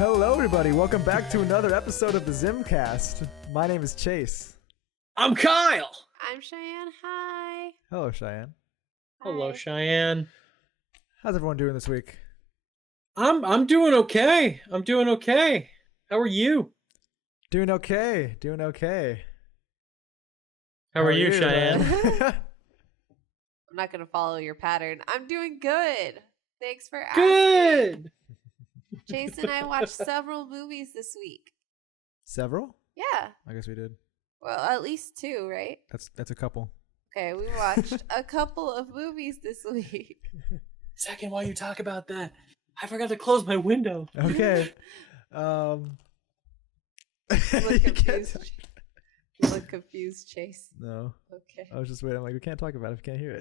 Hello, everybody. Welcome back to another episode of the ZymCast. My name is Chase. I'm Kyle. I'm Cheyenne. Hi. Hello, Cheyenne. Hello, Hi. Cheyenne. How's everyone doing this week? I'm doing okay. I'm doing okay. How are you? Doing okay. How are you, Cheyenne? I'm not going to follow your pattern. I'm doing good. Thanks for asking. Good. Chase and I watched several movies this week. Several? Yeah. I guess we did. Well, at least two, right? That's a couple. Okay, we watched a couple of movies this week. Second, while you talk about that, I forgot to close my window. Okay. You look confused. You look confused, Chase. No. Okay. I was just waiting. I'm like, we can't talk about it if we can't hear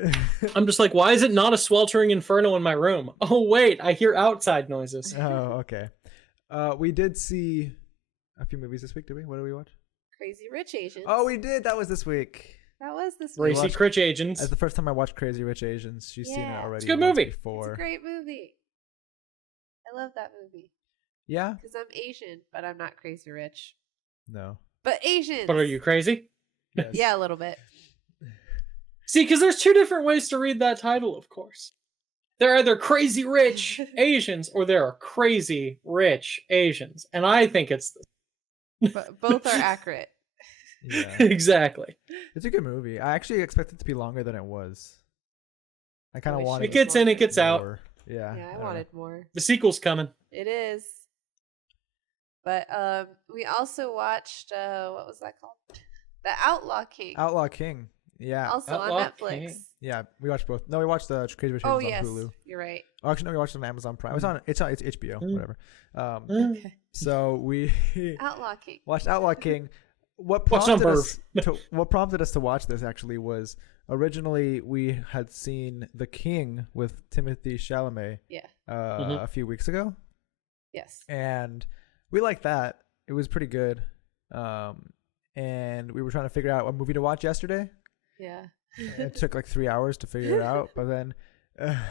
it. I'm just like, why is it not a sweltering inferno in my room? Oh, wait, I hear outside noises. Oh, okay. We did see a few movies this week, did we? What did we watch? Crazy Rich Asians. Oh, we did. That was this week. That was this week. Racy watched- Critch Agents. That's the first time I watched Crazy Rich Asians. She's seen it Yeah. already. It's a good once movie. Before. It's a great movie. I love that movie. Yeah? Because I'm Asian, but I'm not crazy rich. No. But Asians. But are you crazy? Yes. Yeah, a little bit. See, because there's two different ways to read that title, of course. They're either crazy rich Asians or there are crazy rich Asians. And I think it's But both are accurate. Yeah. exactly. It's a good movie. I actually expected it to be longer than it was. I kind of wish wanted It gets in, it gets out. more. Yeah. Yeah, I don't know. wanted more. The sequel's coming. It is. But we also watched what was that called? The Outlaw King. Outlaw King. Yeah. Also Outlaw on Netflix. King. Yeah, we watched both. No, we watched the Crazy Rich Oh Asians yes, on Hulu. you're right. Oh, actually, no, we watched it on Amazon Prime. It's HBO, Mm. whatever. Okay. So we Outlaw King. watched Outlaw King. What Watch prompted some what prompted us to watch this actually was originally we had seen The King with Timothy Chalamet Yeah. a few weeks ago, Yes. and we liked that. It was pretty good. And we were trying to figure out what movie to watch yesterday. Yeah. It took like 3 hours to figure it out, but then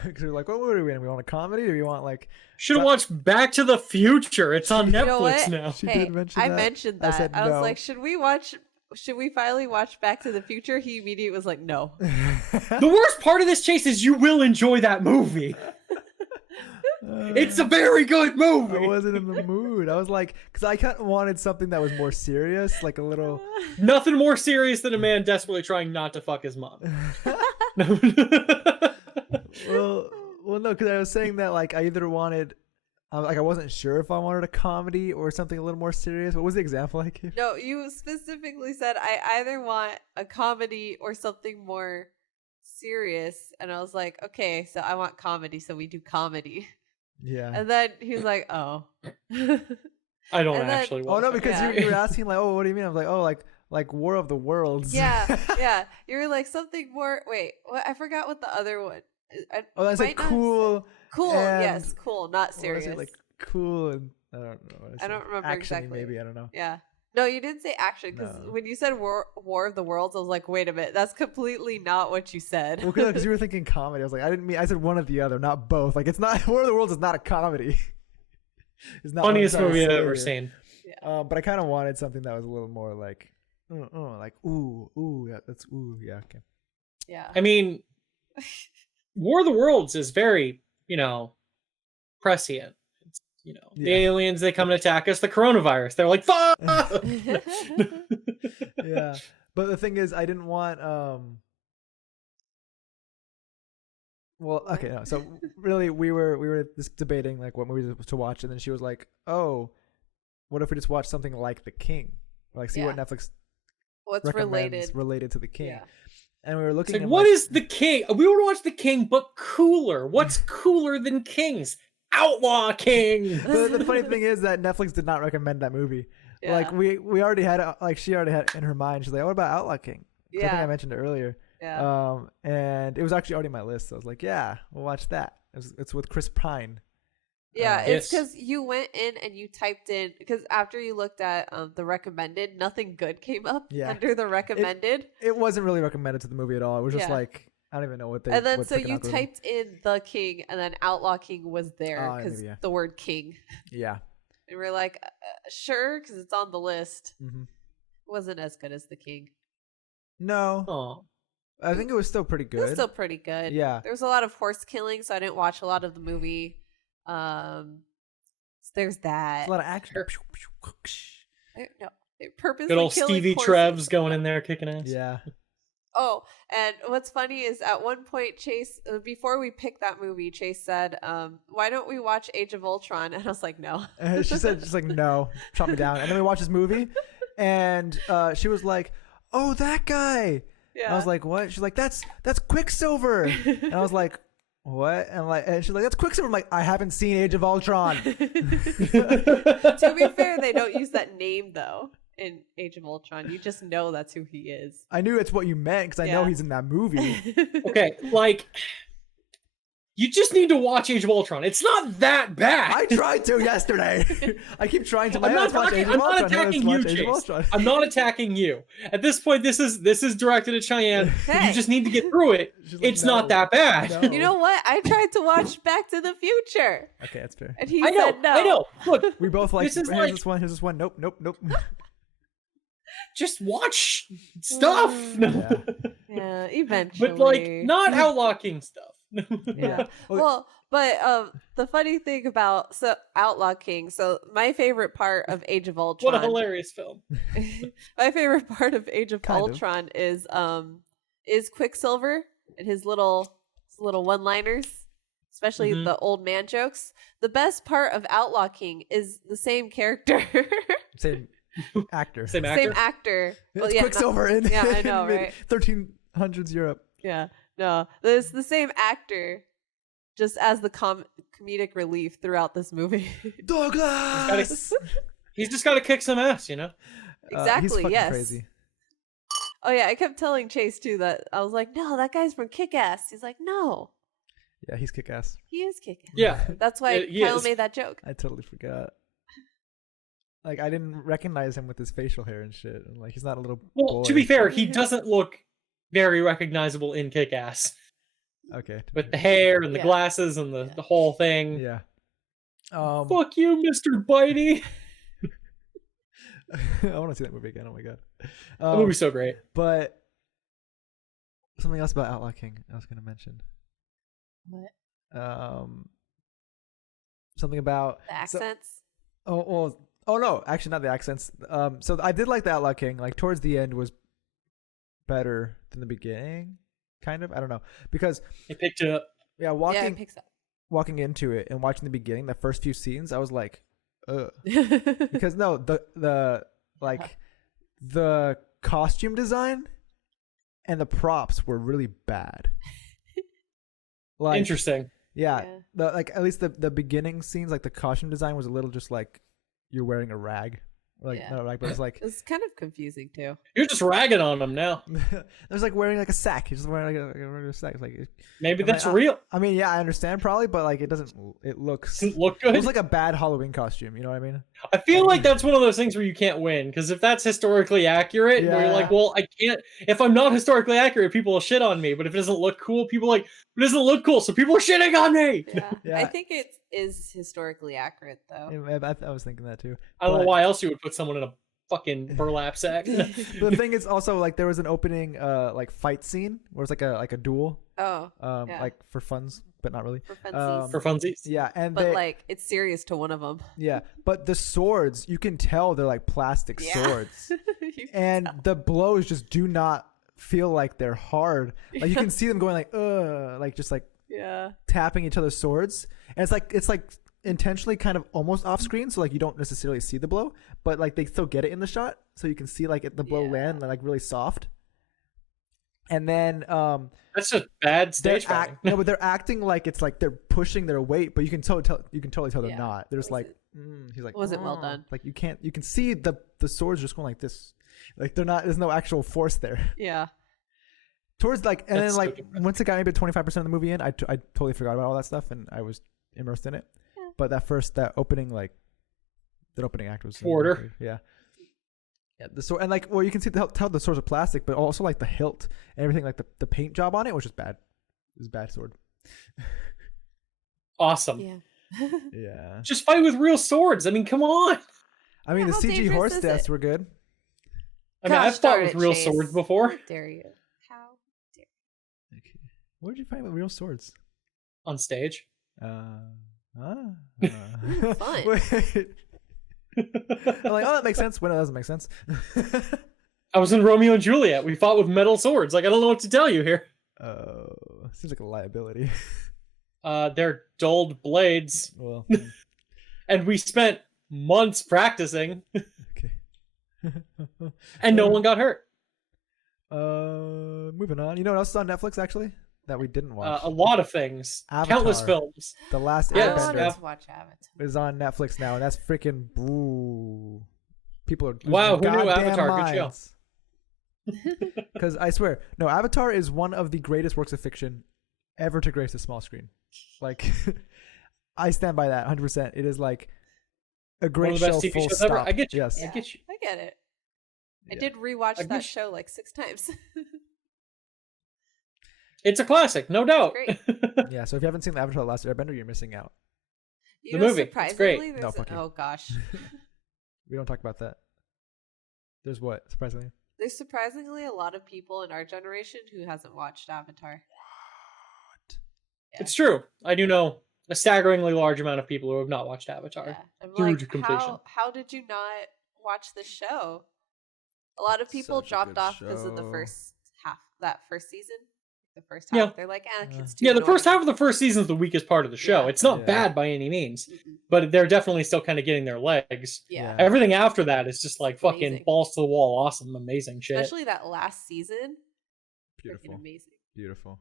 because we were like, what movie are we in? We want a comedy? Or we want like? Should have watched Back to the Future. It's on You know Netflix what? now. She Hey, did mention I that. mentioned I that. said I was no. like, should we finally watch Back to the Future? He immediately was like, no. The worst part of this, Chase, is you will enjoy that movie. It's a very good I movie. wasn't in the mood. I was like, because I kind of wanted something that was more serious, like a little. Nothing more serious than a man desperately trying not to fuck his mom. well, no, because I was saying that like I either wanted, like I wasn't sure if I wanted a comedy or something a little more serious. What was the example I gave? No, you specifically said I either want a comedy or something more serious. And I was like, okay, so I want comedy, so we do comedy. Yeah. And then he was like, oh. I don't And then- actually want Oh no, that. because Yeah. you were asking like, oh, what do you mean? I was like, oh, like War of the Worlds. yeah, yeah. You were like something more. Wait, what? I forgot what the other one. Oh, that's like might not- cool. Cool, and- yes, cool, not what was serious. it, like cool and I don't know. What I said. don't remember Action-y, exactly. Maybe I don't know. Yeah. No, you didn't say action because No. when you said War of the Worlds, I was like, wait a minute, that's completely not what you said. Well, because you were thinking comedy. I was like, I didn't mean. I said one or the other, not both. Like it's not War of the Worlds is not a comedy. It's not Funniest what I'm movie I've trying to ever say seen. here. But I kind of wanted something that was a little more like, like ooh, yeah, that's ooh, yeah, okay. Yeah. I mean, War of the Worlds is very, prescient. It's, the Yeah. aliens, they come and attack us. The coronavirus, they're like, fuck! Yeah, but the thing is, I didn't want. Well, okay, no. So really, we were just debating like what movies to watch, and then she was like, "Oh, what if we just watch something like The King, or, like see what Yeah. Netflix What's recommends related to The King?" Yeah. And we were It's looking. like, and what is The King? We want to watch The King, but cooler. What's cooler than Kings? Outlaw King! The funny thing is that Netflix did not recommend that movie. Yeah. Like we already had it, like she already had it in her mind. She's like, "What about Outlaw King?" 'Cause I think I Yeah. mentioned it earlier. Yeah. And it was actually already on my list. So I was like, "Yeah, we'll watch that." It's with Chris Pine. Yeah, it's Yes. because you went in and you typed in, because after you looked at the recommended, nothing good came up Yeah. under the recommended. It wasn't really recommended to the movie at all. It was just Yeah. like I don't even know what they. And then what so fucking you algorithm. typed in The King, and then Outlaw King was there Oh, because maybe, yeah. the word king. Yeah. And we're like, sure, because it's on the list. Mm-hmm. Wasn't as good as The King. No, Oh, I think it was still pretty It was good. still pretty good. Yeah. There was a lot of horse killing, so I didn't watch a lot of the movie. So there's that. It's a lot of action. No, they purposely good old killing Stevie horses. Trev's going in there kicking ass. Yeah. Oh, and what's funny is at one point Chase, before we picked that movie, Chase said, why don't we watch Age of Ultron? And I was like, no. She said, just like, no, shot me down. And then we watched this movie, and she was like, oh, that guy. Yeah. I was like, what? She's like, that's Quicksilver. And I was like, what? And she's like, that's Quicksilver. I'm like, I haven't seen Age of Ultron. To be fair, they don't use that name though in Age of Ultron. You just know that's who he is. I knew it's what you meant because I know he's in that movie. Okay, like, you just need to watch Age of Ultron. It's not that bad. I tried to yesterday. I keep trying to. I'm not attacking you, Chase. I'm not attacking you. At this point, this is directed at Cheyenne. Hey. You just need to get through it. Like, it's not that bad. No. You know what? I tried to watch Back to the Future, Okay, that's fair. and he I know. said no. I know. Look, We both like, This is here's like- this one, here's this one. Nope, nope, nope. just watch stuff. Yeah. Yeah, eventually. But like, not Outlaw King stuff. Yeah. Well, but the funny thing about Outlaw King. So my favorite part of Age of Ultron. What a hilarious film. My favorite part of Age of Kind of. Ultron is Quicksilver and his little one-liners, especially Mhm. the old man jokes. The best part of Outlaw King is the same character, Same actor. Same actor. same actor. It's Quicksilver in yeah, I know, in right? 1300s Europe. Yeah, no, it's the same actor, just as the comedic relief throughout this movie. Douglas. He's just got to kick some ass, you know. He's Exactly. fucking Yes. crazy. Oh yeah, I kept telling Chase too that I was like, no, that guy's from Kick-Ass. He's like, no, Yeah, he's kick ass. he is Kick-Ass. Yeah. That's why He Kyle is. made that joke. I totally forgot. Like I didn't recognize him with his facial hair and shit. And like he's not a little Well, boy. to be fair, he doesn't look very recognizable in Kick-Ass Okay. with the hair and the Yeah. glasses and the whole thing. Yeah. Fuck you, Mr. Bitey. I want to see that movie again. Oh my god. The movie's so great. But something else about Outlaw King I was going to mention. What? Something about The accents. Oh no, actually not the accents. So I did like the Outlaw King. Like towards the end was better than the beginning, kind of. I don't know because It picked it up. yeah, Yeah, it picks walking into it and watching the beginning, the first few scenes, I was like, ugh. up. Because no, the costume design and the props were really bad. Like Interesting. yeah, Yeah. the like at least the beginning scenes, like the costume design was a little just like you're wearing a rag. Like Yeah. not a rag, but it's like It's kind of confusing too. You're just ragging on him now. there's like wearing like a sack. He's just wearing like a regular sack. It's like Maybe I mean, that's real. I mean, yeah, I understand probably, but like it doesn't. It looks. Doesn't look It good. looks like a bad Halloween costume. You know what I mean? I feel like that's one of those things where you can't win, because if that's historically accurate, where you're like, Yeah. well, I can't. If I'm not historically accurate, people will shit on me. But if it doesn't look cool, people are like, it doesn't look cool, so people are shitting on me. Yeah. Yeah. I think it is historically accurate though. I was thinking that too. I don't know But- why else you would put someone in a fucking burlap sack. But the thing is also like there was an opening like fight scene where it's like a duel Oh, yeah. like for funs but not really for funsies. For funsies. yeah and But they, like it's serious to one of them. yeah but the swords you can tell they're like plastic Yeah. swords and the blows just do not feel like they're hard like you can see them going like just like Yeah. tapping each other's swords and it's like intentionally kind of almost off screen so like you don't necessarily see the blow but like they still get it in the shot so you can see like the blow Yeah. land like really soft and then That's just bad they're stage fighting. no but they're acting like it's like they're pushing their weight but you can totally tell they're Yeah. not they're just Was like he's like wasn't well "Oh." done. like you can see the swords just going like this like they're not there's no actual force there Yeah. towards like and That's then so like depressing. once it got maybe 25% of the movie in I totally forgot about all that stuff and I was immersed in it Yeah. but that opening act was Order. yeah the sword and like well you can see tell the swords are plastic but also like the hilt and everything like the paint job on it was just bad it was a bad sword Awesome. Yeah. Yeah. Just fight with real swords. I mean, come on. I mean, Yeah, the how CG dangerous horse is deaths it? were good. I mean, Gosh I've fought darn with it, real Chase. swords before How dare you? How dare Okay. Where did you fight with real swords? on stage. Fun. Wait. I'm like, oh, that makes sense. When it doesn't make sense. I was in Romeo and Juliet. We fought with metal swords. Like, I don't know what to tell you here. Oh, seems like a liability. They're dulled blades, Well, and we spent months practicing, okay. and no one got hurt. Moving on. You know what else is on Netflix actually that we didn't watch? A lot of things. Avatar. Countless films. The Last Yes, I wanted Airbender to watch Avatar. is on Netflix now, and that's freaking. Ooh, people are losing Wow, their who knew goddamn Avatar? Good show. minds. Because I swear, no, Avatar is one of the greatest works of fiction ever to grace the small screen. Like, I stand by that 100%. It is like a great One of the show. best TV Full shows stop. ever. I get you. Yes. I get you. I get it. I Yeah. did rewatch I that get show like 6 times. It's a classic, no doubt. great. Yeah. So if you haven't seen Avatar: The Last Airbender, you're missing out. You The know, movie, it's great. surprisingly, No, there's fuck you. oh gosh, We don't talk about that. There's what? Surprisingly. there's surprisingly a lot of people in our generation who hasn't watched Avatar. Yeah. It's true. I do know a staggeringly large amount of people who have not watched Avatar. Yeah. I'm through like, to completion. how did you not watch the show? A lot of people Such a dropped good off because of the show. first half, that first season. The first Yeah. half, they're like, it's too Yeah, the first half annoying." of the first season is the weakest part of the show. Yeah. It's not Yeah. bad by any means, Mhm. but they're definitely still kind of getting their legs. Yeah. Everything after that is just like fucking Amazing. balls to the wall, awesome, amazing shit. Especially that last season. Freaking Beautiful. amazing. Beautiful.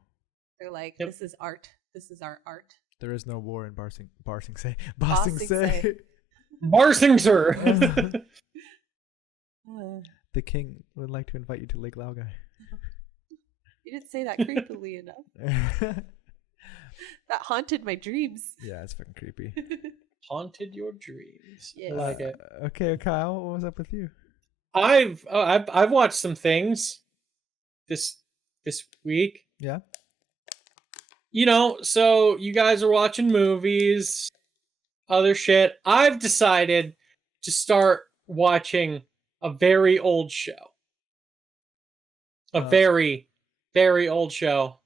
They're like, Yep. this is art. This is our art. There is no war in Barsing Say. Bossing Say. Barsinger. The king would like to invite you to Lake Laogai. You didn't say that creepily enough. That haunted my dreams. Yeah, it's fucking creepy. Haunted your dreams. Yes. I like it. Okay, Kyle, what was up with you? I've watched some things this week. Yeah. You know, so you guys are watching movies, other shit. I've decided to start watching a very old show. A very, very old show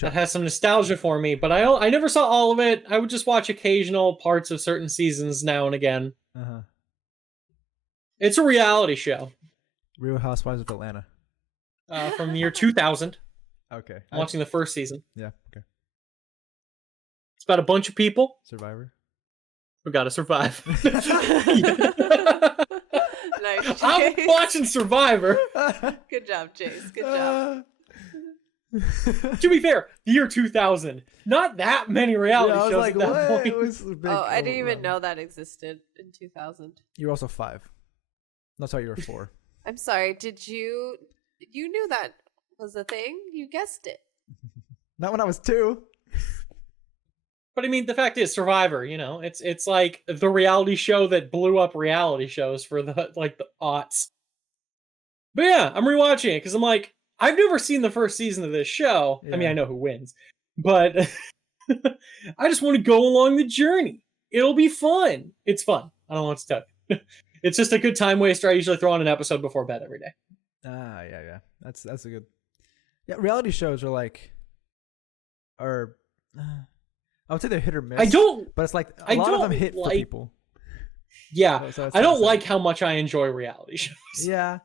that has some nostalgia for me, but I never saw all of it. I would just watch occasional parts of certain seasons now and again. Uh-huh. It's a reality show Real Housewives of Atlanta. from the year 2000. Okay. I'm watching the first season. Yeah, okay. It's about a bunch of people Survivor. who gotta survive. Nice, I'm Chase. watching Survivor. Good job, Chase. Good job. To be fair, the year 2000. Not that many reality I was shows like, at that what? point. It was a big Oh, I didn't even overwhelm. know that existed in 2000. You were also 5. No, sorry, you were 4. I'm sorry. Did you knew that was a thing? You guessed it. Not when I was 2. But I mean, the fact is, Survivor. You know, it's like the reality show that blew up reality shows for the aughts. But yeah, I'm rewatching it because I'm like, I've never seen the first season of this show. I mean, Yeah. I know who wins, but I just want to go along the journey. It'll be fun. It's fun. I don't know what to tell you. It's just a good time waster. I usually throw on an episode before bed every day. Yeah. That's a good. Yeah, reality shows are like, I would say they're hit or miss. I don't. but it's like I a lot of them don't hit for like- people. Yeah, So it's I don't like- like how much I enjoy reality shows. Yeah,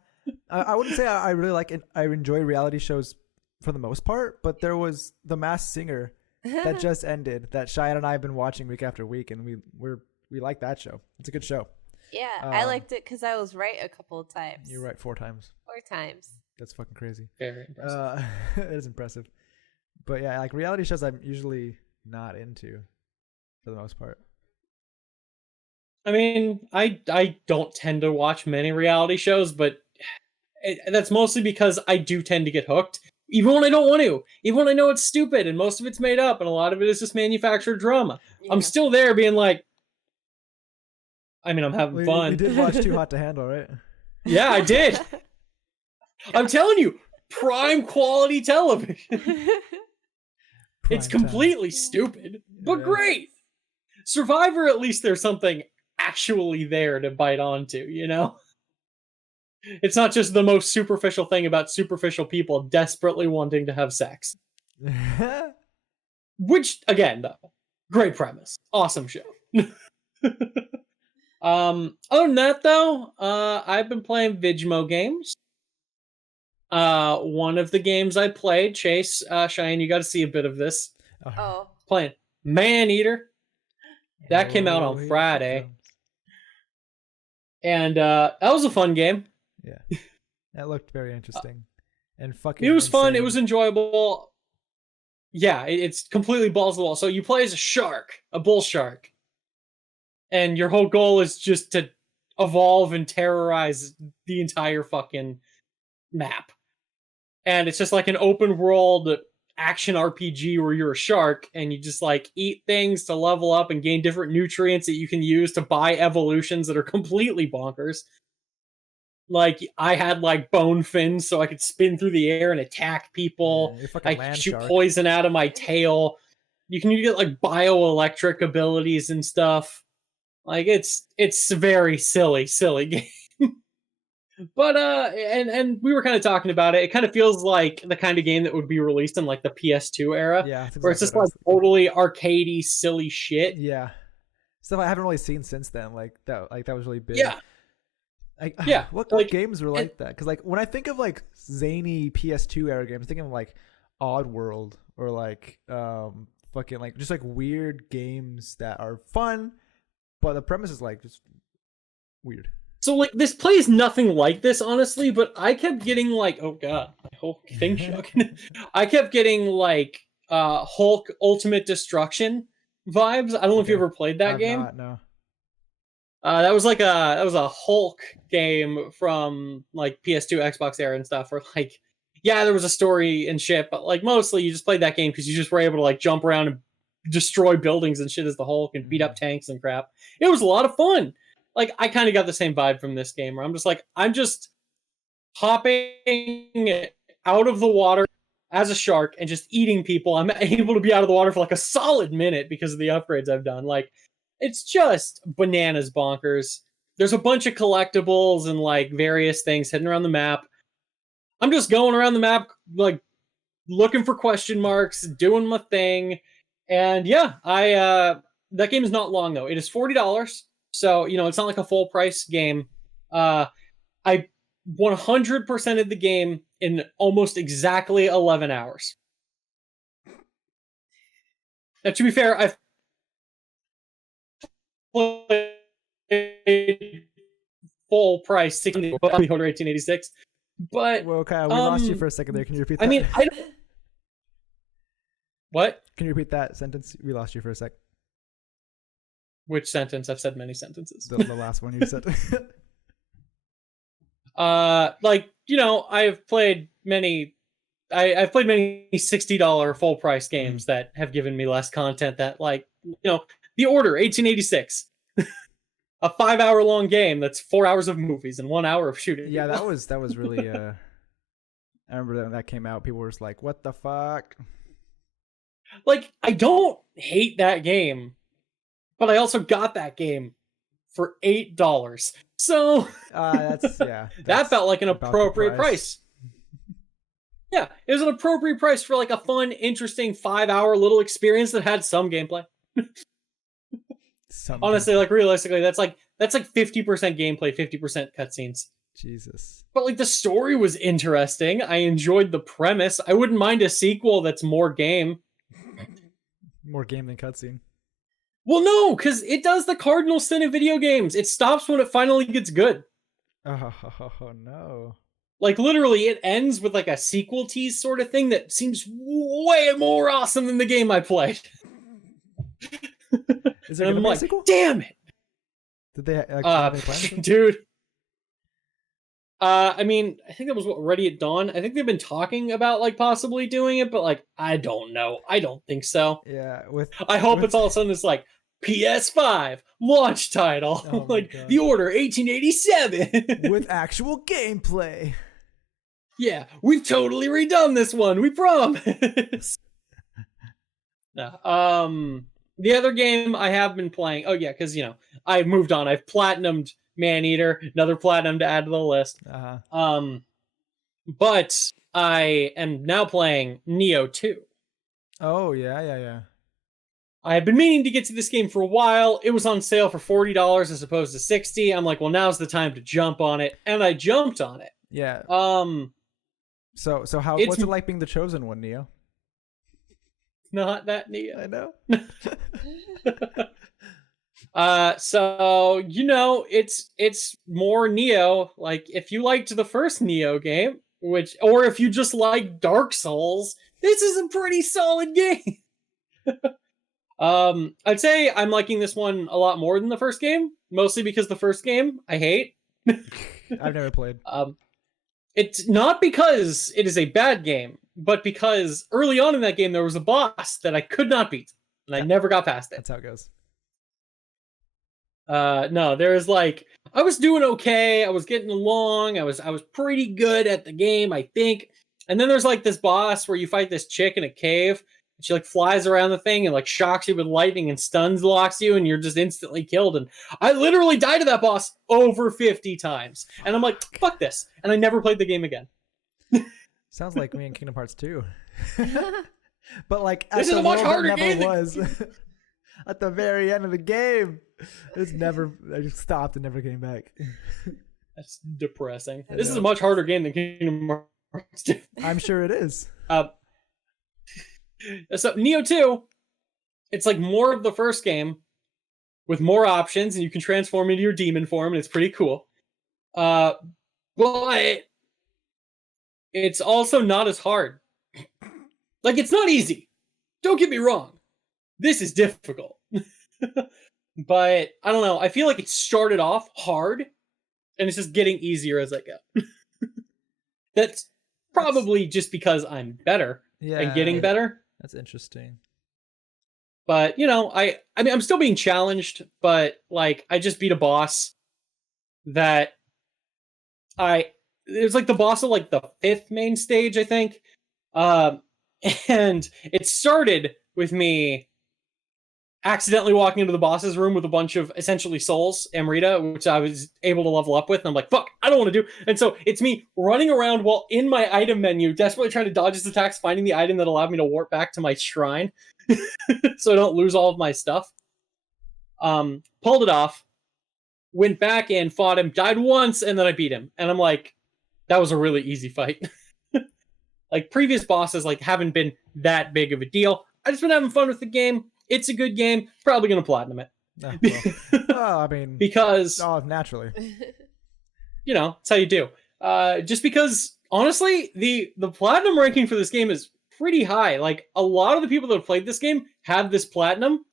I wouldn't say I really like it. I enjoy reality shows for the most part, but there was The Masked Singer that just ended that Cheyenne and I have been watching week after week, and we like that show. It's a good show. Yeah, I Um, liked it because I was right a couple of times. You're right 4 times. 4 times. That's fucking crazy. Very impressive. It is impressive. But yeah, like reality shows, I'm usually not into for the most part. I mean, I don't tend to watch many reality shows, but that's mostly because I do tend to get hooked, even when I don't want to, even when I know it's stupid and most of it's made up and a lot of it is just manufactured drama. Yeah. I'm still there being like, I mean, I'm having You fun. did watch Too Hot to Handle, right? Yeah, I did. I'm telling you, prime quality television. It's Prime time. completely stupid, but Yeah. great. Survivor, at least there's something actually there to bite onto, It's not just the most superficial thing about superficial people desperately wanting to have sex. Which, again, though, great premise. Awesome show. Other than that, though, I've been playing Vidmo games. One of the games I played, Chase, Cheyenne, you got to see a bit of this. Oh. Playing Man-Eater. That came out on Friday. And that was a fun game. Yeah. That looked very interesting. And fucking it was fun. insane. It was enjoyable. Yeah, it's completely balls to the wall. So you play as a shark, a bull shark. And your whole goal is just to evolve and terrorize the entire fucking map. And it's just like an open world action RPG where you're a shark and you just like eat things to level up and gain different nutrients that you can use to buy evolutions that are completely bonkers. Like I had like bone fins so I could spin through the air and attack people. Yeah, I could shoot poison out of my tail. You can get like bioelectric abilities and stuff. Like it's very silly game. But and we were kind of talking about it. It kind of feels like the kind of game that would be released in like the PS2 era. Yeah, exactly where it's just like totally arcadey, silly shit. Yeah, stuff I haven't really seen since then. Like that was really big. Yeah. What like, games were like that? Because like when I think of like zany PS2 era games, I think of like Oddworld or like fucking like just like weird games that are fun, but the premise is like just weird. So like this plays nothing like this, honestly, but I kept getting like, oh god, my whole thing shook. I kept getting like Hulk Ultimate Destruction vibes. I don't know if you ever played that game. Not, no. That was a Hulk game from like PS2, Xbox era and stuff. Where like, yeah, there was a story and shit, but like mostly you just played that game because you just were able to like jump around and destroy buildings and shit as the Hulk and beat up tanks and crap. It was a lot of fun. Like I kind of got the same vibe from this game where I'm just hopping out of the water as a shark and just eating people. I'm able to be out of the water for like a solid minute because of the upgrades I've done. Like. It's just bananas bonkers. There's a bunch of collectibles and like various things hidden around the map. I'm just going around the map, like looking for question marks, doing my thing. And yeah, that game is not long though. It is $40. So, it's not like a full price game. I 100%ed the game in almost exactly 11 hours. Now, to be fair, I've full price 16 order 1886, but well, Kyle, we lost you for a second there. Can you repeat that? I mean, what? Can you repeat that sentence? We lost you for a sec. Which sentence? I've said many sentences. The last one you said. I've played many. I've played many $60 full price games that have given me less content. That The Order 1886. A 5-hour long game that's 4 hours of movies and 1 hour of shooting. Yeah, that was really I remember that when that came out, people were just like, what the fuck? Like, I don't hate that game, but I also got that game for $8. So that felt like an appropriate price. Yeah, it was an appropriate price for like a fun, interesting 5-hour little experience that had some gameplay. Honestly, like realistically, that's like 50% gameplay, 50% cutscenes. Jesus. But like the story was interesting. I enjoyed the premise. I wouldn't mind a sequel that's more game. More game than cutscene. Well, no, because it does the cardinal sin of video games. It stops when it finally gets good. Oh no. Like literally, it ends with like a sequel tease sort of thing that seems way more awesome than the game I played. Is there a sequel? Damn it! Did they actually plan dude? I mean, I think that was Ready at Dawn. I think they've been talking about like possibly doing it, but like I don't know. I don't think so. Yeah, I hope it's all of a sudden it's like PS5 launch title, oh like God. The Order 1887 with actual gameplay. Yeah, we've totally redone this one. We promise. No, The other game I have been playing. Oh yeah, because I've moved on. I've platinumed Maneater, another platinum to add to the list. But I am now playing Neo 2. Oh yeah. I had been meaning to get to this game for a while. It was on sale for $40 as opposed to $60. I'm like, well, now's the time to jump on it, and I jumped on it. Yeah. So what's it like being the chosen one, Neo? Not that Neo. I know. So it's more Neo. Like if you liked the first Neo game, or if you just like Dark Souls, this is a pretty solid game. I'd say I'm liking this one a lot more than the first game, mostly because the first game I hate. I've never played. It's not because it is a bad game, but because early on in that game there was a boss that I could not beat, and I never got past it. That's how it goes. No, there was like I was doing okay, I was getting along, I was pretty good at the game, I think. And then there's like this boss where you fight this chick in a cave. She like flies around the thing and like shocks you with lightning and stuns locks you, and you're just instantly killed. And I literally died to that boss over 50 times. And I'm like, fuck this. And I never played the game again. Sounds like me in Kingdom Hearts 2. But like this is a much harder game was at the very end of the game. I just stopped and never came back. That's depressing. This is a much harder game than Kingdom Hearts 2. I'm sure it is. So Neo 2, it's like more of the first game with more options, and you can transform into your demon form, and it's pretty cool. But it's also not as hard. Like, it's not easy. Don't get me wrong. This is difficult. But I don't know. I feel like it started off hard, and it's just getting easier as I go. That's probably just because I'm better and getting better. That's interesting. But, I mean, I'm still being challenged, but, like, I just beat a boss that it was, like, the boss of, like, the 5th main stage, I think. And it started with me accidentally walking into the boss's room with a bunch of, essentially, souls, Amrita, which I was able to level up with, and I'm like, fuck, I don't want to do. And so it's me running around while in my item menu, desperately trying to dodge his attacks, finding the item that allowed me to warp back to my shrine so I don't lose all of my stuff. Pulled it off, went back and fought him, died once, and then I beat him. And I'm like, that was a really easy fight. Like, previous bosses, like, haven't been that big of a deal. I just been having fun with the game. It's a good game. Probably going to platinum it. Well, I mean... because... Oh, naturally. It's how you do. Just because, honestly, the platinum ranking for this game is pretty high. Like, a lot of the people that have played this game have this platinum,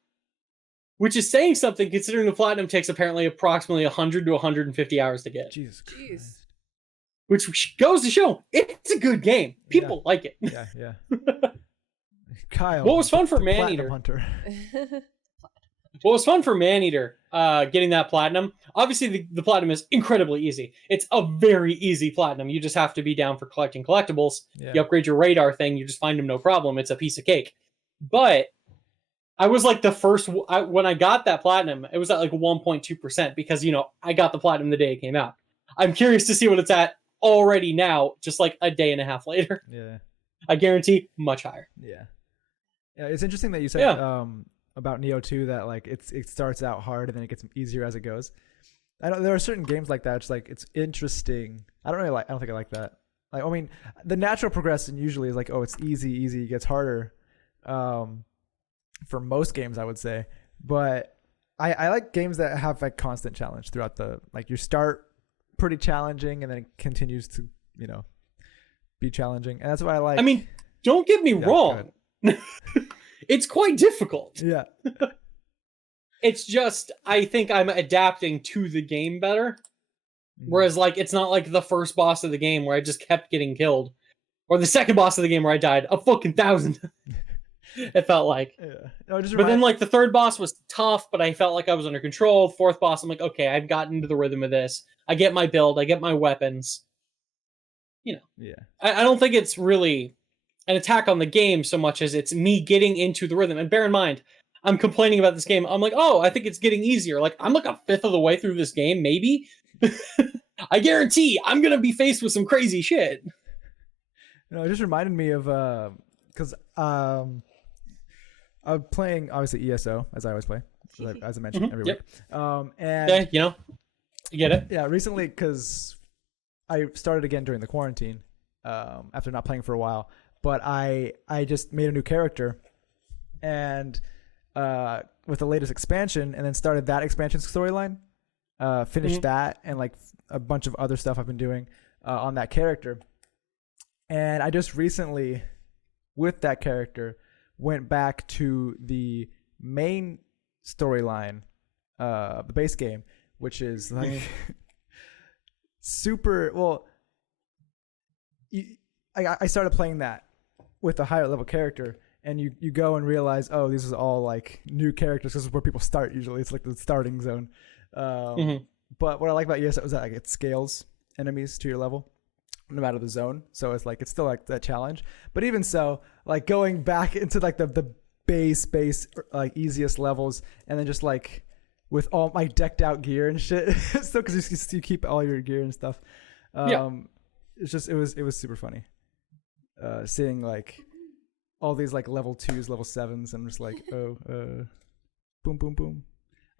which is saying something considering the platinum takes apparently approximately 100 to 150 hours to get. Jesus Christ. Which goes to show, it's a good game. People like it. Yeah. Kyle, what was fun for Maneater? What was fun for Maneater, getting that platinum? Obviously, the platinum is incredibly easy. It's a very easy platinum. You just have to be down for collecting collectibles. Yeah. You upgrade your radar thing, you just find them no problem. It's a piece of cake. But I was like the first, when I got that platinum, it was at like 1.2% because, I got the platinum the day it came out. I'm curious to see what it's at already now, just like a day and a half later. Yeah. I guarantee much higher. Yeah. Yeah, it's interesting that you said about Neo 2 that like it starts out hard and then it gets easier as it goes. I know there are certain games like that. It's like it's interesting. I don't think I like that. Like, I mean, the natural progression usually is like, oh, it's easy, it gets harder. For most games, I would say, but I like games that have like constant challenge throughout you start pretty challenging and then it continues to be challenging, and that's what I like. I mean, don't get me wrong. It's quite difficult. Yeah. It's just, I think I'm adapting to the game better. Whereas, like, it's not like the first boss of the game where I just kept getting killed. Or the second boss of the game where I died a fucking 1,000. It felt like. Yeah. But then, like, the third boss was tough, but I felt like I was under control. The fourth boss, I'm like, okay, I've gotten into the rhythm of this. I get my build. I get my weapons. Yeah. I don't think it's really an attack on the game so much as it's me getting into the rhythm. And bear in mind, I'm complaining about this game. I'm like, oh, I think it's getting easier. Like, I'm like a fifth of the way through this game, maybe. I guarantee I'm gonna be faced with some crazy shit. It just reminded me of because I'm playing obviously ESO as I always play, as I mentioned every week. And yeah, you get it. Yeah, recently because I started again during the quarantine after not playing for a while, but I just made a new character and with the latest expansion, and then started that expansion storyline, finished that, and like a bunch of other stuff I've been doing on that character. And I just recently, with that character, went back to the main storyline, the base game, which is like super. Well, I started playing that with a higher level character, and you go and realize, oh, this is all like new characters. This is where people start usually. It's like the starting zone. But what I like about ESO is that like, it scales enemies to your level, no matter the zone. So it's like it's still like that challenge. But even so, like going back into like the base like easiest levels, and then just like with all my decked out gear and shit, still because you keep all your gear and stuff. It's just it was super funny. Seeing like all these like level 2s, level 7s, and just like boom boom boom.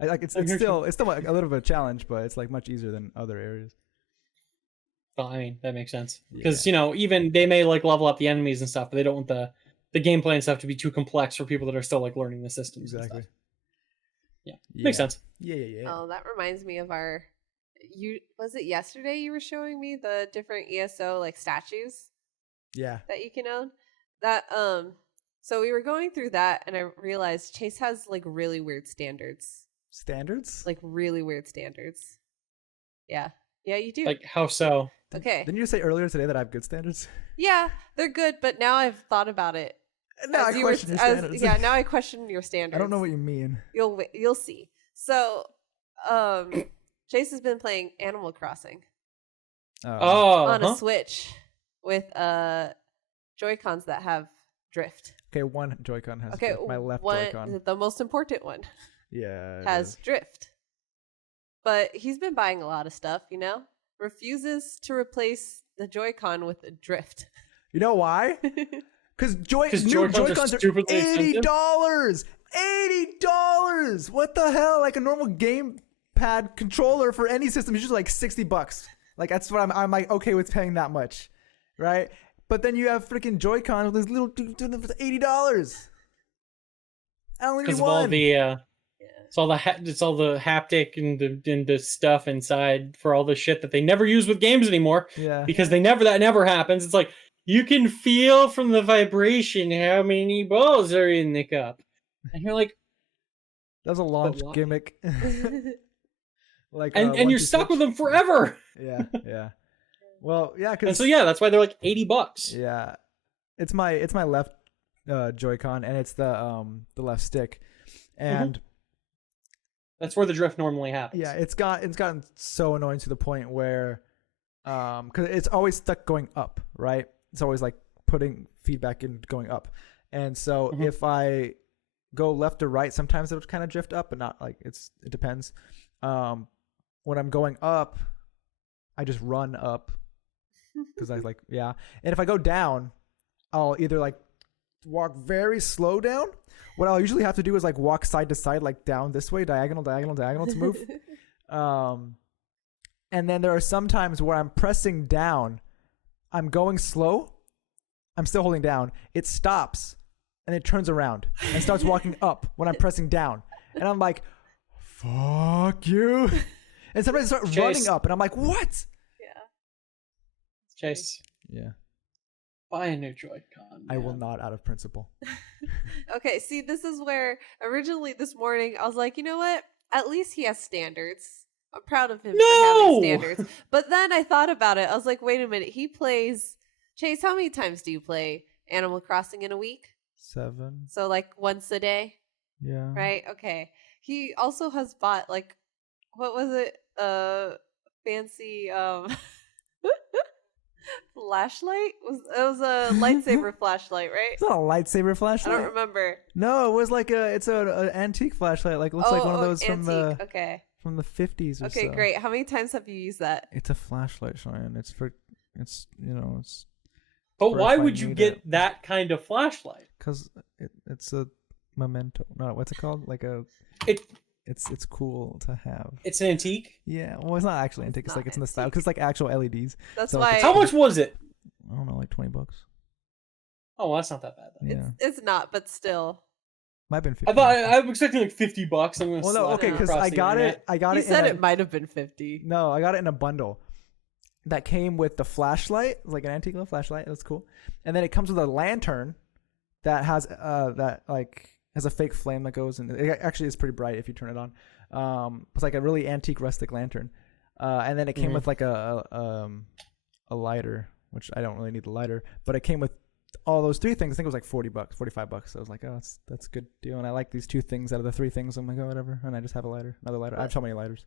It's still like a little bit of a challenge, but it's like much easier than other areas. Well, I mean, that makes sense. Because, even they may like level up the enemies and stuff, but they don't want the gameplay and stuff to be too complex for people that are still like learning the systems. Exactly. And stuff. Yeah. Makes sense. Yeah. Oh, that reminds me of was it yesterday you were showing me the different ESO like statues? Yeah. That you can own? So we were going through that, and I realized Chase has like really weird standards. Standards? Like really weird standards. Yeah. Yeah, you do. Like how so? Okay. Didn't you say earlier today that I have good standards? Yeah, they're good, but now I've thought about it. Now I question your standards. Yeah, now I question your standards. I don't know what you mean. You'll see. So, Chase has been playing Animal Crossing. On a Switch with Joy-Cons that have drift. Okay, one Joy-Con has drift. My left Joy-Con. The most important one. Yeah. Has drift. But he's been buying a lot of stuff, refuses to replace the Joy-Con with a drift. You know why? Because new Joy-Cons are $80. $80. What the hell? Like a normal gamepad controller for any system is usually like $60. Like that's what I'm like okay with paying that much, right? But then you have freaking Joy-Con with this little $80. I only need one. It's all the haptic and the stuff inside for all the shit that they never use with games anymore. Yeah. Because that never happens. It's like you can feel from the vibration how many balls are in the cup, and you're like, "That's a launch gimmick." and you're stuck with them forever. Yeah. Well, yeah. And so that's why they're like $80. Yeah, it's my left Joy-Con, and it's the left stick, and. That's where the drift normally happens. Yeah, it's gotten so annoying to the point where, because it's always stuck going up, right? It's always like putting feedback in going up, and so if I go left or right, sometimes it'll kind of drift up, but not like it depends. When I'm going up, I just run up because and if I go down, I'll either like walk very slow down. What I'll usually have to do is like walk side to side, like down this way, diagonal to move. And then there are some times where I'm pressing down, I'm going slow, I'm still holding down, it stops, and it turns around and starts walking up when I'm pressing down. And I'm like, fuck you. And sometimes I start running up, and I'm like, what? Yeah. Chase. Yeah. Buy a new Joy-Con. I will not, out of principle. Okay, see, this is where originally this morning I was like, you know what? At least he has standards. I'm proud of him for having standards. But then I thought about it. I was like, wait a minute. He plays... Chase, how many times do you play Animal Crossing in a week? 7. So like once a day? Yeah. Right? Okay. He also has bought like, what was it? Fancy... Flashlight? It was a lightsaber flashlight, right? It's not a lightsaber I flashlight. don't remember. No, it was like it's an antique flashlight. Like looks like one of those antique. from the 50s or so. Okay, great. How many times have you used that? It's a flashlight, Cheyenne. It's it's. But for why if I would you need get it. that kind of flashlight? Because it's a memento. No, what's it called? Like a. It It's cool to have. It's an antique. Yeah, well, it's not actually antique. It's like it's in the style because it's like actual LEDs. That's So why. How much was it? I don't know, like $20. Oh, well, that's not that bad then. Yeah, It's not, but still. might have been 50. I thought I was expecting like $50. I'm gonna. Well, no, slap okay, it because across I the got internet. it. I got You it. said in it might have been 50. No, I got it in a bundle that came with the flashlight, like an antique little flashlight. It was cool, and then it comes with a lantern that has has a fake flame that goes, and it actually is pretty bright if you turn it on. It's like a really antique rustic lantern, and then it came with like a lighter, which I don't really need the lighter, but it came with all those three things. I think it was like $40, $45. So I was like, oh, that's a good deal, and I like these two things out of the three things. I'm like, oh, whatever, and I just have another lighter. I have so many lighters.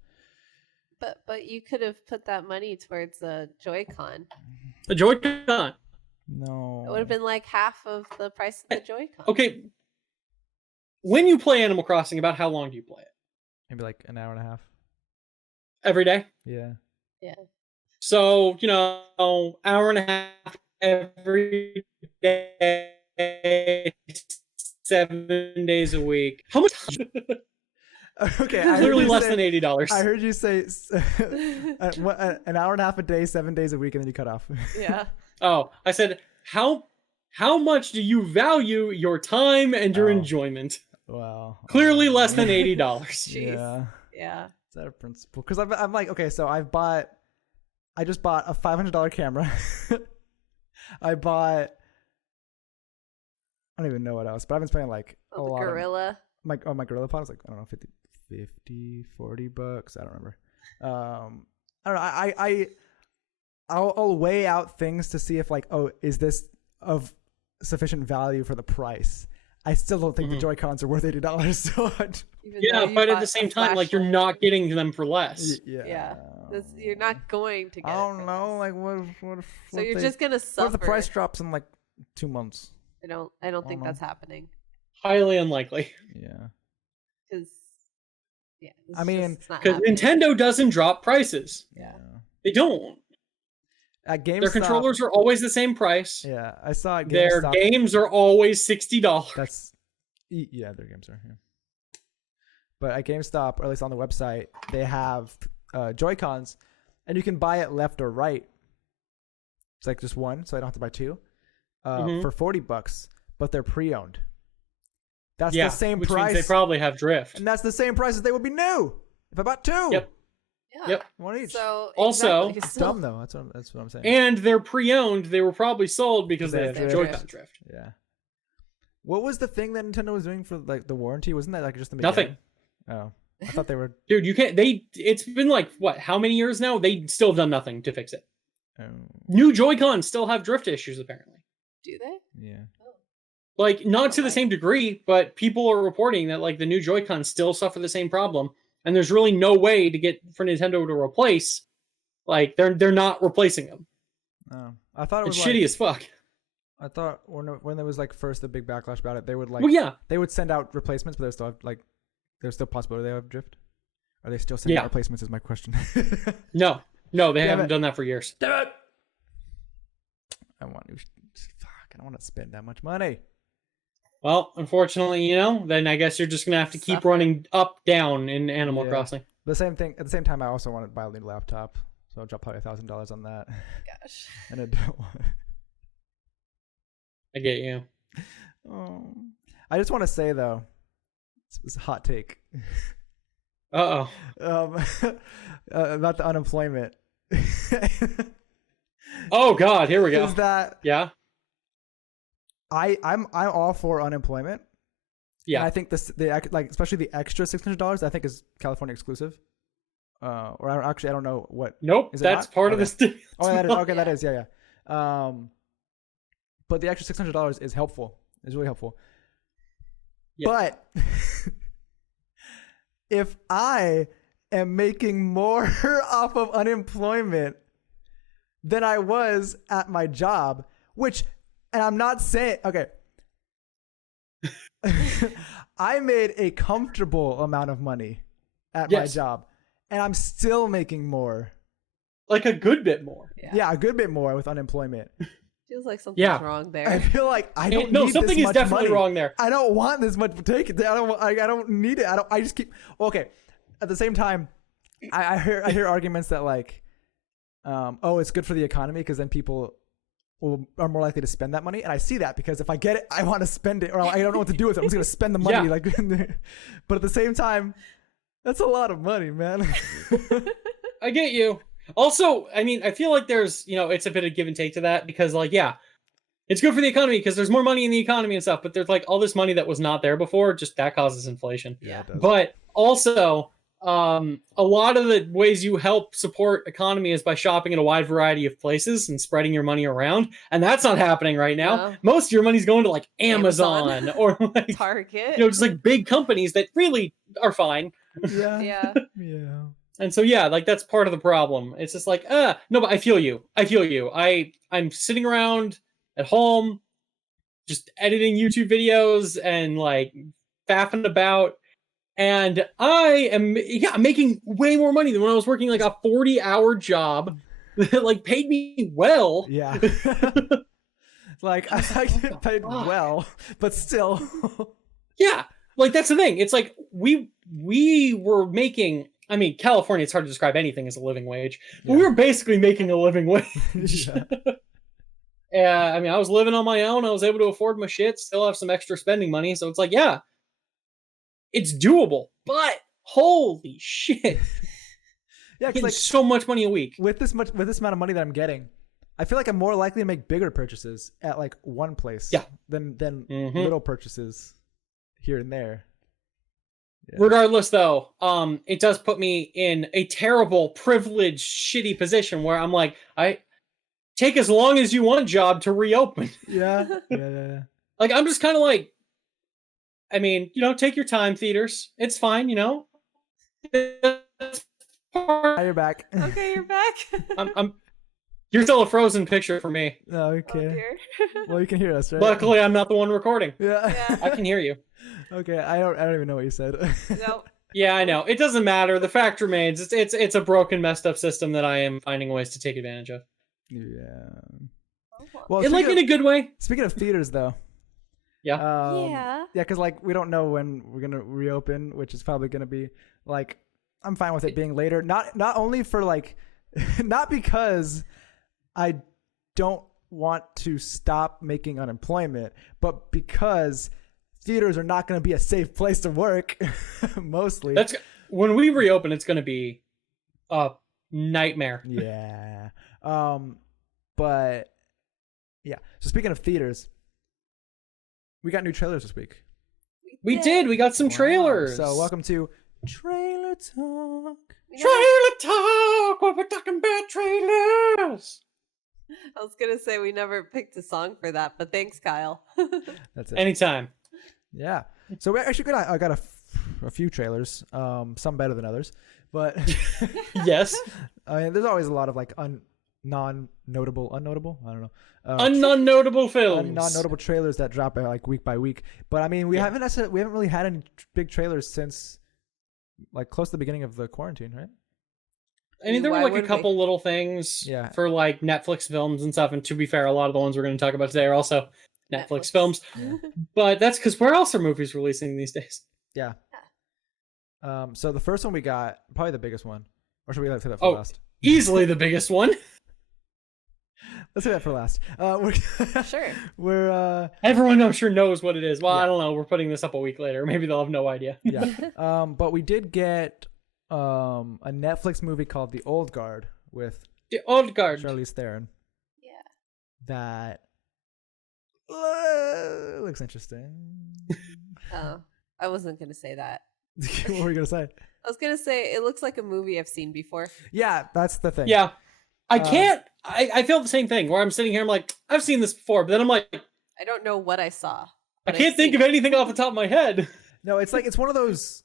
But you could have put that money towards a Joy-Con. A Joy-Con. No, It would have been like half of the price of the Joy-Con. Okay. When you play Animal Crossing, about how long do you play it? maybe like an hour and a half. Every day? Yeah. Yeah. So, hour and a half every day, 7 days a week. How much? Okay, I heard Literally you less say- than $80. I heard you say an hour and a half a day, 7 days a week, and then you cut off. Yeah. Oh, I said, how much do you value your time and your Oh. enjoyment? Wow. Clearly less than $80. Jeez. Yeah. Yeah. Is that a principle? Because I'm like, okay, so I just bought a $500 camera. I don't even know what else, but I've been spending like a Oh, the lot. gorilla. My Gorilla Pod was like, I don't know, 50, $40. I don't remember. I don't know. I'll weigh out things to see if like, oh, is this of sufficient value for the price? I still don't think the Joy-Cons are worth $80. So Even though Yeah, you but at bought the a same time, like, you're flashlight. not getting them for less. yeah. You're not going to get I it don't for know. less. Like, what if So you're just gonna what suffer. if the price drops in like 2 months? I don't think know. that's happening. Highly unlikely. Yeah. Because yeah. I mean, it's not Because happening. Nintendo doesn't drop prices. Yeah. They don't. At GameStop, Their controllers are always the same price. Yeah, I saw at Their GameStop. games are always $60. Yeah, their games are. Yeah. But at GameStop, or at least on the website, they have Joy-Cons, and you can buy it left or right. It's like just one, so I don't have to buy two. For $40, but they're pre-owned. That's the same which price, means they probably have drift. and that's the same price as they would be new if I bought two. Yep. Yeah. Yep. One each. So Also- exactly, It's so- dumb though. That's what I'm saying. And they're pre-owned. They were probably sold because they have They have Joy-Con drift. Yeah. What was the thing that Nintendo was doing for like the warranty? Wasn't that like just the Nothing. beginning? Oh, I thought they were. Dude, you can't. It's been like what? How many years now? They still have done nothing to fix it. New Joy-Cons still have drift issues apparently. Do they? Yeah. Like not to the same degree, but people are reporting that like the new Joy-Cons still suffer the same problem, and there's really no way to get for Nintendo to replace. Like they're not replacing them. Oh, I thought it was It's like, shitty as fuck. I thought when there was like first the big backlash about it, they would like Well, yeah, they would send out replacements, but they still have like there's still possibility they have drift. Are they still sending out replacements? Is my question. no, they Damn haven't it. done that for years. Damn it! I don't want to spend that much money. Well, unfortunately, then I guess you're just gonna have to keep Suffer. running up down in Animal Yeah. Crossing. The same thing. At the same time, I also want to buy a new laptop, so I'll drop probably $1,000 on that. Gosh. And I don't want. I get you. Oh. I just want to say though, it's a hot take. Uh oh. About the unemployment. Oh God, here we go. Is that Yeah. I'm all for unemployment. Yeah. And I think like especially the extra $600 I think is California exclusive. Or I don't know what. Nope. Is it That's not? part of Okay. the stimulus. Oh, that is okay. That Yeah. is yeah. But the extra $600 is helpful. It's really helpful. Yeah. But if I am making more off of unemployment than I was at my job, and I'm not saying, okay. I made a comfortable amount of money at my job, and I'm still making more. Like a good bit more. Yeah, a good bit more with unemployment. Feels like something's wrong there. I feel like I don't need something this is much definitely money. wrong there. I don't want this much. Take it. I don't need it. I just keep. Okay. At the same time, I hear arguments that like, it's good for the economy because then people are more likely to spend that money, and I see that because if I get it, I want to spend it, or I don't know what to do with it. I'm just gonna spend the money. Like, but at the same time, that's a lot of money, man. I get you. Also, I mean, I feel like there's, it's a bit of give and take to that because, like, it's good for the economy because there's more money in the economy and stuff, but there's, like, all this money that was not there before, just that causes inflation. Yeah, it does. But also, a lot of the ways you help support economy is by shopping in a wide variety of places and spreading your money around, and that's not happening right now. No. Most of your money's going to, like, Amazon. Or, like, Target. just, like, big companies that really are fine. Yeah. And so, like, that's part of the problem. It's just like, no, but I feel you. I'm sitting around at home, just editing YouTube videos and, like, faffing about. And I am, making way more money than when I was working, like, a 40-hour job that, like, paid me well. Yeah. Like, I get paid well, but still. Yeah. Like, that's the thing. It's like, we were making... I mean, California, it's hard to describe anything as a living wage, but we were basically making a living wage. I mean, I was living on my own. I was able to afford my shit, still have some extra spending money. So it's like, it's doable, but holy shit. Yeah, getting like so much money a week. With this amount of money that I'm getting, I feel like I'm more likely to make bigger purchases at like one place than little purchases here and there. Yeah. Regardless, though, it does put me in a terrible, privileged, shitty position where I'm like, I take as long as you want job to reopen. Yeah. Like, I'm just kind of like, I mean, take your time, theaters. It's fine, Now you're back. Okay, you're back. You're still a frozen picture for me. Oh, okay. Oh, Well, you can hear us, right? Luckily, I'm not the one recording. Yeah. I can hear you. Okay, I don't even know what you said. Nope. Yeah, I know. It doesn't matter. The fact remains, it's a broken, messed up system that I am finding ways to take advantage of. Yeah. Well, in a good way. Speaking of theaters, though. Yeah. Yeah, because like we don't know when we're gonna reopen, which is probably gonna be like I'm fine with it being later. Not only for like, not because I don't want to stop making unemployment, but because theaters are not going to be a safe place to work. Mostly. That's when we reopen. It's going to be a nightmare. Yeah. But yeah. So speaking of theaters, we got new trailers this week. We did. We got some trailers. So welcome to Trailer Talk. Trailer Talk. What we're talking about trailers. I was gonna say we never picked a song for that, but thanks, Kyle. That's it. Anytime. Yeah. So we actually I got a few trailers, some better than others, but yes. I mean, there's always a lot of like unnotable. I don't know. Non-notable films. Non-notable trailers that drop like week by week. But I mean, we haven't really had any big trailers since like close to the beginning of the quarantine, right? I mean, there were like a couple little things for like Netflix films and stuff. And to be fair, a lot of the ones we're going to talk about today are also Netflix films. Yeah. But that's because where else are movies releasing these days? Yeah. So the first one we got, probably the biggest one. Or should we say that for last? Easily the biggest one. Let's say that for last. Sure. We're everyone I'm sure knows what it is. Well, I don't know. We're putting this up a week later. Maybe they'll have no idea. Yeah. But we did get a Netflix movie called The Old Guard with The Old Guard. Charlize Theron. Yeah. That looks interesting. Oh, I wasn't gonna say that. What were you gonna say? I was gonna say it looks like a movie I've seen before. Yeah, that's the thing. Yeah. I can't. I feel the same thing where I'm sitting here. I'm like, I've seen this before, but then I'm like, I don't know what I saw. I can't think of anything off the top of my head. No, it's like it's one of those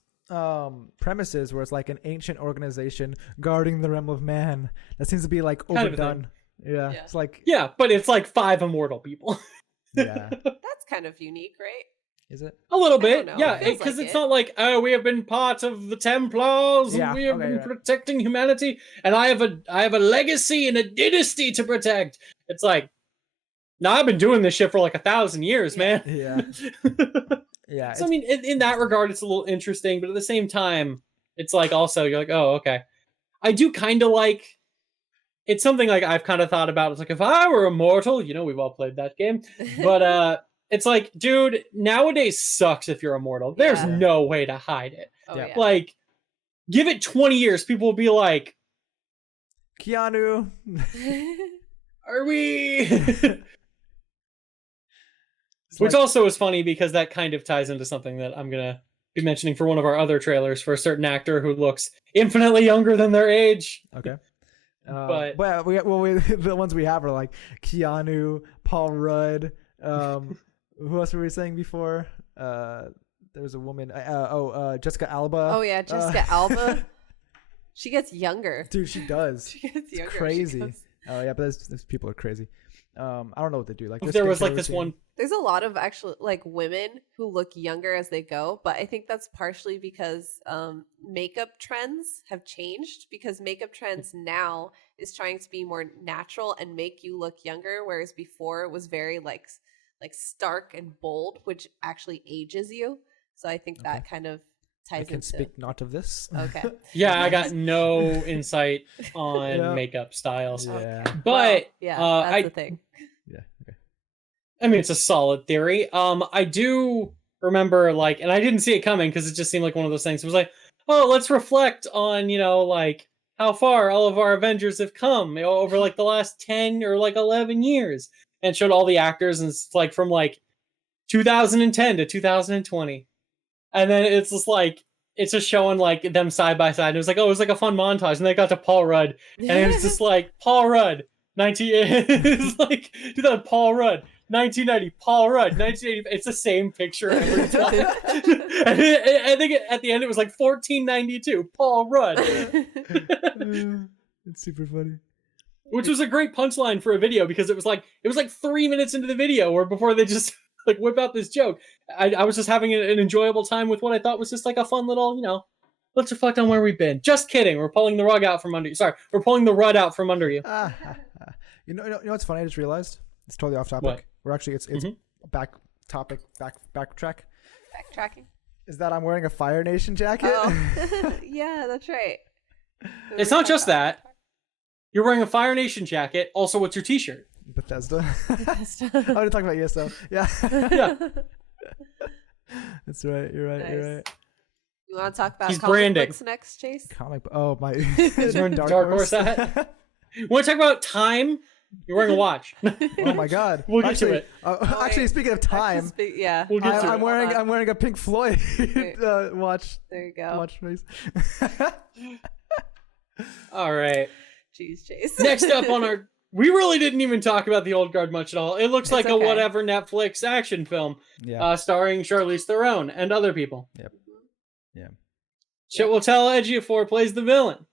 premises where it's like an ancient organization guarding the realm of man. That seems to be like overdone Yeah. Yeah. It's like, Yeah, but it's like 5 immortal people. yeah. That's kind of unique, right? Is it? A little I don't bit, know. yeah, It feels because like it's it. not like, oh, we have been part of the Templars Yeah, and we have okay, been right. protecting humanity, and I have a legacy and a dynasty to protect. It's like, no, I've been doing this shit for like 1,000 years, man. Yeah. Yeah. So I mean, in that regard, it's a little interesting, but at the same time, it's like also you're like, oh, okay. I do kind of like. It's something like I've kind of thought about. It's like if I were immortal, we've all played that game, but it's like, dude, nowadays sucks if you're immortal. There's Yeah. no way to hide it. Oh, Yeah. yeah. Like, give it 20 years, people will be like, Keanu. "Are we?" It's Which like- also is funny because that kind of ties into something that I'm gonna be mentioning for one of our other trailers for a certain actor who looks infinitely younger than their age. Okay. But- the ones we have are like Keanu, Paul Rudd. Who else were we saying before? There's a woman. Jessica Alba. Oh yeah, Jessica Alba. She gets younger. Dude, she does. She gets younger. She Crazy. goes- Oh yeah, but those people are crazy. I don't know what they do. Like There was like this one. There's a lot of actually like women who look younger as they go, but I think that's partially because makeup trends have changed, because makeup trends now is trying to be more natural and make you look younger, whereas before it was very like stark and bold, which actually ages you. So I think that kind of I ties can into speak not of this. Okay. Yeah, I got no insight on Yeah. makeup styles. Yeah. But Well, yeah, that's I the thing. Yeah. Okay. I mean, it's a solid theory. I do remember like, and I didn't see it coming because it just seemed like one of those things. It was like, oh, let's reflect on like how far all of our Avengers have come over like the last 10 or like 11 years, and showed all the actors, and it's like from like 2010 to 2020, and then it's just like it's just showing like them side by side. It was like, oh, it was like a fun montage, and they got to Paul Rudd, and it was just like Paul Rudd 19. It's like 2000 Paul Rudd. 1990, Paul Rudd, 1980. It's the same picture every time. I think at the end it was like 1492, Paul Rudd, It's super funny. which was a great punchline for a video because it was like 3 minutes into the video or before they just like whip out this joke. I was just having an enjoyable time with what I thought was just like a fun little, let's reflect on where we've been. Just kidding. We're pulling the rug out from under you. Sorry, we're pulling the rud out from under you. You know what's funny? I just realized it's totally off topic. What? We're actually it's back track. Backtracking. Is that I'm wearing a Fire Nation jacket? Oh. Yeah, that's right. It's not just that. You're wearing a Fire Nation jacket. Also, what's your t-shirt? Bethesda. I want to talk about ESO. Yeah. Yeah. That's right. You're right. You're right. You want to talk about He's comic branding. books next, Chase? Oh my. He's wearing Dark Horse Horse. hat. You want to talk about time? You're wearing a watch. Oh my God. We'll get actually, to it. Actually, speaking of time, Yeah. We'll get to it. I'm wearing a Pink Floyd watch. There you go. Watch face. All right. Jeez, Chase. Next up on our... We really didn't even talk about the Old Guard much at all. It looks like It's a okay. whatever Netflix action film Yeah. starring Charlize Theron and other people. Yep. Yeah. Chiwetel Ejiofor plays the villain.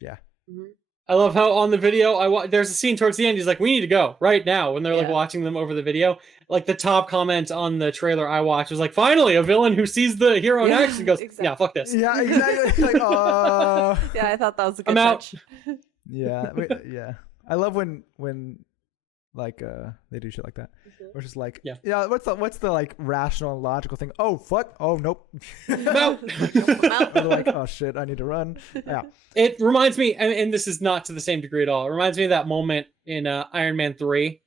Yeah. Mhm. I love how on the video, there's a scene towards the end, he's like, we need to go right now, when they're like Yeah. watching them over the video. Like the top comment on the trailer I watched was like, finally, a villain who sees the hero in Yeah, action goes, exactly. yeah, fuck this. Yeah. Exactly. Like, Yeah, I thought that was a good I'm out. touch. Yeah. Yeah. I love when like they do shit like that. We're just like, Yeah. What's the like rational and logical thing? Oh fuck. Oh nope. I'm out. Or they're like, oh shit, I need to run. Yeah. It reminds me, and this is not to the same degree at all, it reminds me of that moment in Iron Man 3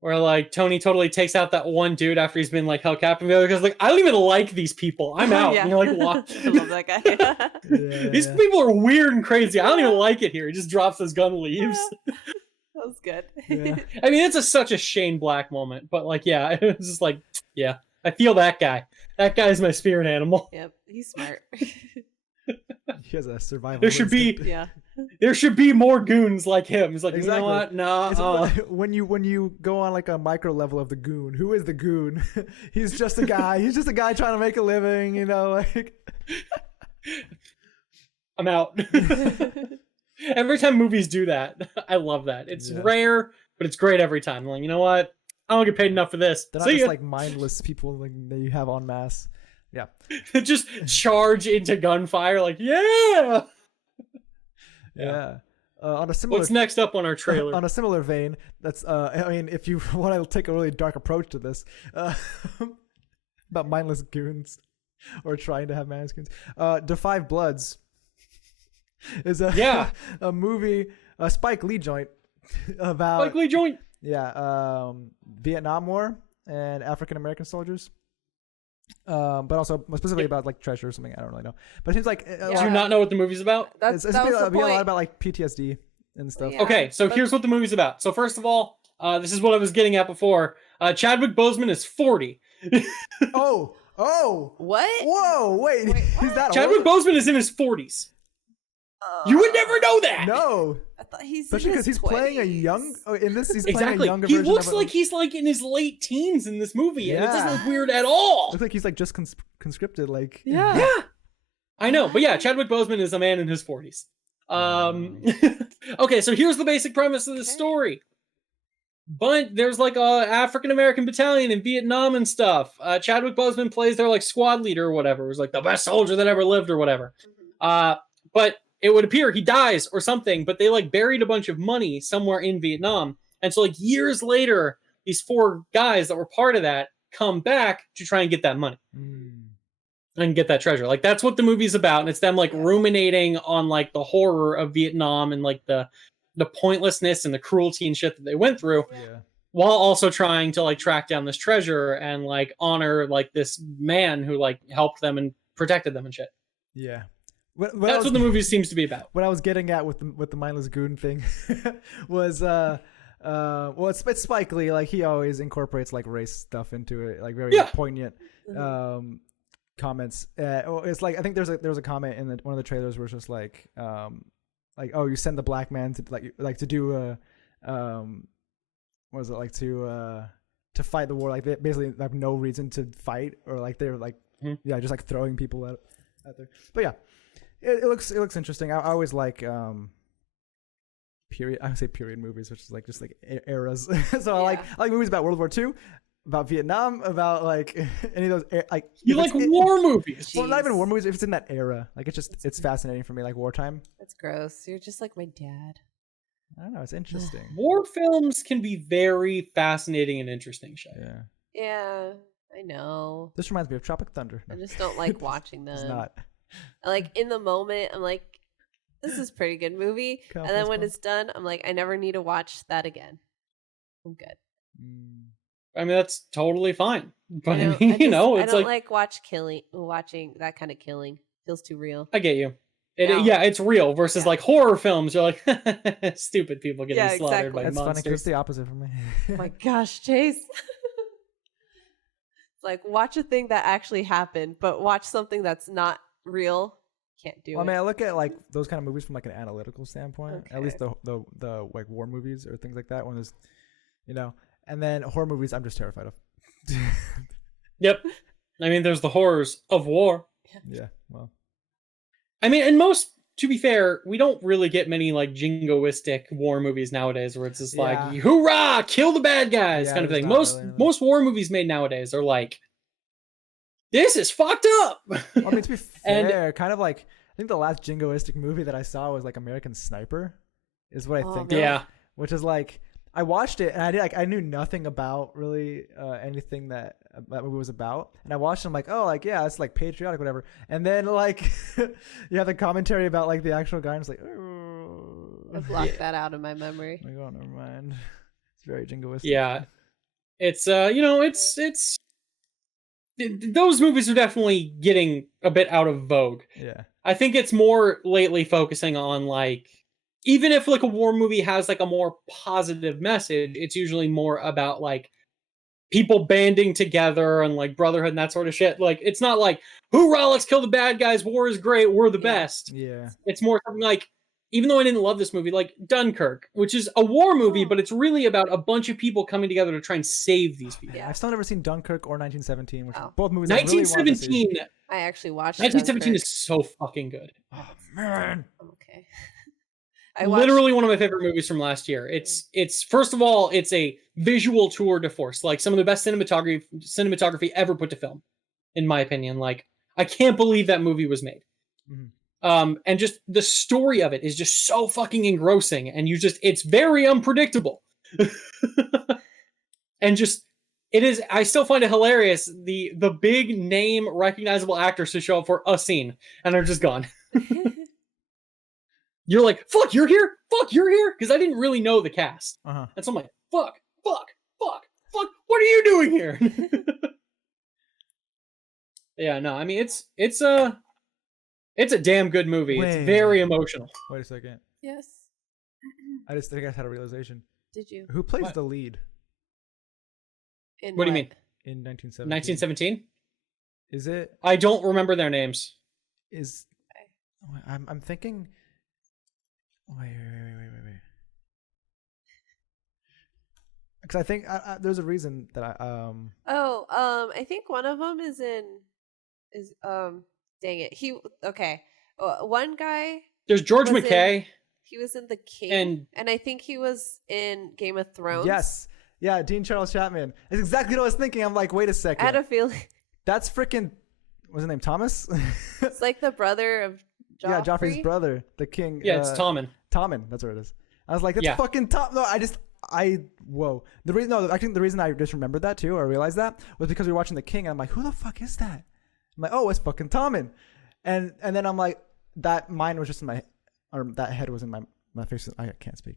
where like Tony totally takes out that one dude after he's been like held captive. The other guy's like, I don't even like these people. I'm out. Yeah. And you're like, what? I love that guy. Yeah, These yeah. people are weird and crazy. I don't even like it here. He just drops his gun and leaves. That was good. Yeah. I mean, it's such a Shane Black moment, but like, yeah, it's just like, yeah, I feel that guy. That guy's my spirit animal. Yep, he's smart. He has a survival. There should be- instinct. Yeah. There should be more goons like him. He's like, Exactly. you know what? No. It's when you go on like a micro level of the goon. Who is the goon? He's just a guy. He's just a guy trying to make a living. Like. I'm out. Every time movies do that, I love that. It's Yeah. rare, but it's great every time. I'm like, you know what? I don't get paid enough for this. They're not See just ya. like mindless people like that you have en masse. Yeah. Just charge into gunfire, like, yeah. Yeah. On a similar What's next up on our trailer? on a similar vein, that's I mean, if you want to take a really dark approach to this, about mindless goons or trying to have mindless goons, Da 5 Bloods is a movie, a Spike Lee joint about Spike Lee joint. Vietnam War and African American soldiers. But also specifically about like treasure or something. I don't really know. But it seems like Do you not know what the movie's about? it's That was the a lot point. about like PTSD and stuff. Yeah. Okay, so here's what the movie's about. So first of all, this is what I was getting at before. Chadwick Boseman is 40. Oh, What? whoa, wait, Wait, he's that Chadwick old? Boseman is in his 40s. You would never know that. No, I thought he's especially because he's playing a young. Oh, in this, he's playing Exactly. a younger He version. looks of a, like he's like in his late teens in this movie, and it doesn't Yeah. look weird at all. looks like he's like just conscripted. Like Yeah. Yeah, I know, but yeah, Chadwick Boseman is a man in his 40s. Okay, so here's the basic premise of the story. But there's like a African American battalion in Vietnam and stuff. Chadwick Boseman plays their like squad leader or whatever. It was like the best soldier that ever lived or whatever. But it would appear he dies or something. But they like buried a bunch of money somewhere in Vietnam, and so like years later, these 4 guys that were part of that come back to try and get that money and get that treasure. Like that's what the movie's about, and it's them like ruminating on like the horror of Vietnam and like the pointlessness and the cruelty and shit that they went through, yeah, while also trying to like track down this treasure and like honor like this man who like helped them and protected them and shit. yeah. That's what the movie seems to be about. What I was getting at with the mindless goon thing was well, it's Spike Lee. Like he always incorporates like race stuff into it, like very poignant comments. It's like I think there was a comment in one of the trailers where it's just like oh, you send the black man to like to do what was it like to fight the war, like they basically have no reason to fight, or like they're like just like throwing people out there. But yeah, it looks interesting. I always like period. I would say period movies, which is like just like eras. So I like movies about World War II, about Vietnam, about like any of those like You like war movies? Well, not even war movies. If it's in that era, like it's fascinating for me. Like wartime. That's gross. You're just like my dad. I don't know. It's interesting. War films can be very fascinating and interesting shit. Yeah. Yeah, I know. This reminds me of Tropic Thunder. I just don't like watching them. It's not. Like in the moment, I'm like, this is a pretty good movie. And then when it's done, I'm like, I never need to watch that again. I'm good. I mean, that's totally fine. But I I mean, you know, I it's don't like watching that kind of killing. Feels too real. I get you. No. Yeah, it's real versus like horror films. You're like stupid people getting Yeah, slaughtered exactly. by That's funny monsters. because it's the opposite for me. Oh my gosh, Chase. Like watch a thing that actually happened, but watch something that's not real. Can't do Well, I it. mean, I look at like those kind of movies from like an analytical standpoint. At Okay. least the like war movies or things like that. When there's, you know, and then horror movies, I'm just terrified of. Yep. I mean, there's the horrors of war. Yeah. Well. I mean, and to be fair, we don't really get many like jingoistic war movies nowadays where it's just like, Yeah. hoorah, kill the bad guys Yeah, kind of there's thing. not Most really. most war movies made nowadays are like, this is fucked up. Well, I mean, to be And- fair, kind of like I think the last jingoistic movie that I saw was like American Sniper, is what I Oh, think. man. of, Yeah. which is like I watched it and I knew nothing about really anything that movie was about, and I watched it, I'm like, oh, like yeah, it's like patriotic, whatever, and then like you have the commentary about like the actual guy, and it's like, oh, I've blocked that out of my memory. like, oh, never mind. It's very jingoistic. Yeah. It's it's those movies are definitely getting a bit out of vogue. Yeah. I think it's more lately focusing on like, even if like a war movie has like a more positive message, it's usually more about like people banding together and like brotherhood and that sort of shit. Like it's not like, hoorah, let's kill the bad guys, war is great, we're the best. Yeah. It's more something like, even though I didn't love this movie, like Dunkirk, which is a war movie, but it's really about a bunch of people coming together to try and save these people. Yeah. I've still never seen Dunkirk or 1917, which Oh. are both movies I really wanted to see. 1917, I actually watched 1917 Dunkirk. is so fucking good. Oh man. Okay. I watched. Literally one of my favorite movies from last year. It's first of all, it's a visual tour de force, like some of the best cinematography ever put to film, in my opinion. Like, I can't believe that movie was made. And just the story of it is just so fucking engrossing, and it's very unpredictable. And just it is. I still find it hilarious the big name recognizable actors to show up for a scene and they're just gone. You're like, fuck, you're here? Fuck, you're here? Because I didn't really know the cast. And so I'm like, fuck, what are you doing here? Yeah, no, I mean, it's a damn good movie. Wait. It's very emotional. Wait a second. Yes. I just think I had a realization. Did you? Who plays What? the lead What do you mean? in 1917? 1917? Is it? I don't remember their names. Is I'm thinking. Wait. Because I think there's a reason that I think one of them is dang it. One guy. There's George Was McKay. He was in The King, and I think he was in Game of Thrones. Yes. Yeah, Dean Charles Chapman. That's exactly what I was thinking. I'm like, wait a second. I had a feeling. That's freaking. What's his name? Thomas? It's like the brother of Joffrey. Yeah, Joffrey's brother, the king. Yeah, it's Tommen. Tommen, that's what it is. I was like, that's fucking Tom. No, whoa. I think the reason I just remembered that too, or realized that, was because we were watching The King, and I'm like, who the fuck is that? I'm like, oh, it's fucking Tommen. And then I'm like, that mind was just in my, or that head was in my face. I can't speak.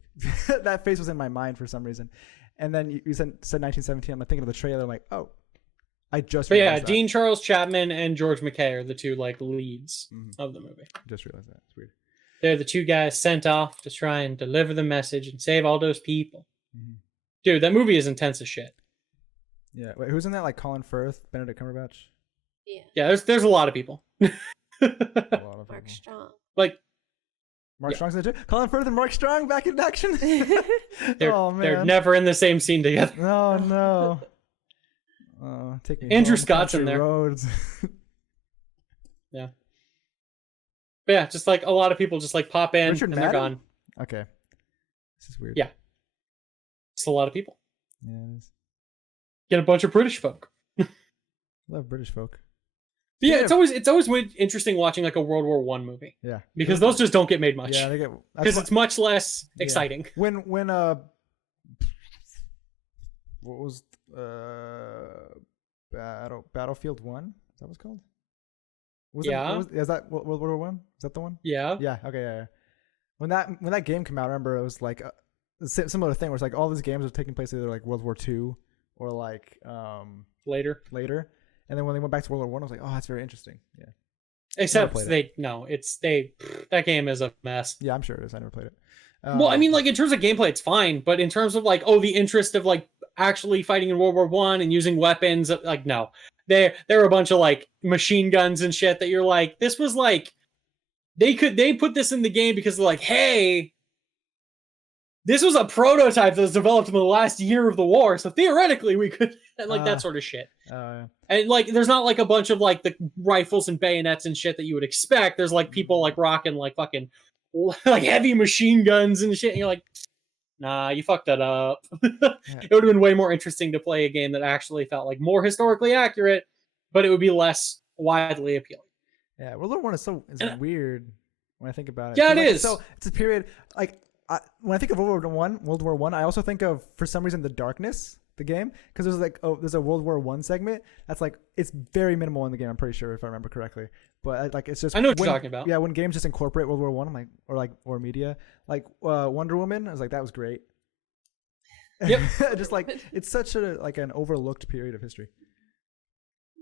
That face was in my mind for some reason. And then you said 1917. I'm like thinking of the trailer. I'm like, oh, I just. But yeah, realized that. Dean Charles Chapman and George McKay are the two like leads of the movie. Just realized that. It's weird. They're the two guys sent off to try and deliver the message and save all those people. Dude, that movie is intense as shit. Yeah. Wait, who's in that? Like Colin Firth, Benedict Cumberbatch. Yeah, there's a lot of people. A lot of Mark people. Strong. Like, Mark Strong's in it too. Colin Firth and Mark Strong back in action. Oh man, they're never in the same scene together. Oh no. Oh, take me. Andrew home, Scott's in country there. Roads. Yeah. But yeah, just like a lot of people just like pop in Richard and they're Madden? gone. Okay. This is weird. Yeah. It's a lot of people. Yeah, it is. Get a bunch of British folk. Love British folk. But yeah, Yeah. it's always interesting watching like a World War One movie Yeah. because those just don't get made much. Yeah, they get Because it's much less Yeah. exciting. when what was Battlefield 1? Is that what it's called? Is that World War 1? Is that the one? Yeah. Yeah. Okay. Yeah. When that game came out, I remember it was like a similar thing where it's like all these games are taking place either like World War 2 or like Later. And then when they went back to World War 1, I was like, oh, that's very interesting. Yeah. Except played that game is a mess. Yeah, I'm sure it is. I never played it. Well, I mean, like in terms of gameplay, it's fine, but in terms of like, the interest of like actually fighting in World War One and using weapons, like no, there are a bunch of like machine guns and shit that you're like, this was like, they put this in the game because they're like, hey, this was a prototype that was developed in the last year of the war, so theoretically we could, and like that sort of shit. Yeah. And like, there's not like a bunch of like the rifles and bayonets and shit that you would expect. There's like people like rocking like fucking like heavy machine guns and shit. And you're like, nah, you fucked that up. It would have been way more interesting to play a game that actually felt like more historically accurate, but it would be less widely appealing. Yeah, World War One is weird when I think about it. Yeah, Like, it is. So it's a period like when I think of World War One, I also think of for some reason The Darkness, the game, because there's like there's a World War One segment that's like it's very minimal in the game. I'm pretty sure if I remember correctly, but like it's just I know what you're talking about. Yeah, when games just incorporate World War One, I'm like or media like Wonder Woman, I was like that was great. Yep. Just like it's such a like an overlooked period of history.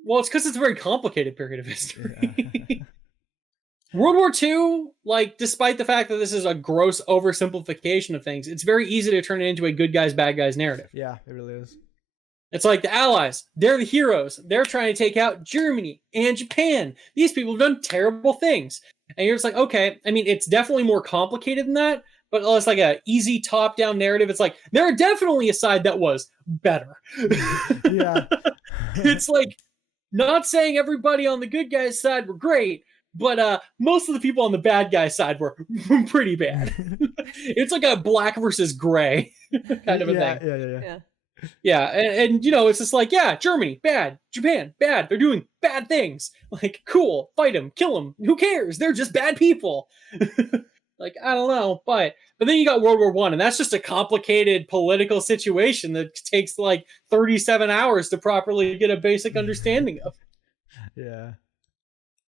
Well, it's because it's a very complicated period of history. Yeah. World War II, like, despite the fact that this is a gross oversimplification of things, it's very easy to turn it into a good guys, bad guys narrative. Yeah, it really is. It's like the Allies, they're the heroes. They're trying to take out Germany and Japan. These people have done terrible things. And you're just like, okay, I mean, it's definitely more complicated than that, but it's like a easy top-down narrative. It's like, there are definitely a side that was better. Yeah. It's like, not saying everybody on the good guys' side were great, but most of the people on the bad guy side were pretty bad. It's like a black versus gray kind of a thing. Yeah. Yeah, and it's just like, yeah, Germany, bad. Japan, bad. They're doing bad things. Like, cool, fight them, kill them. Who cares? They're just bad people. Like, I don't know, but then you got World War One, and that's just a complicated political situation that takes like 37 hours to properly get a basic understanding of. Yeah.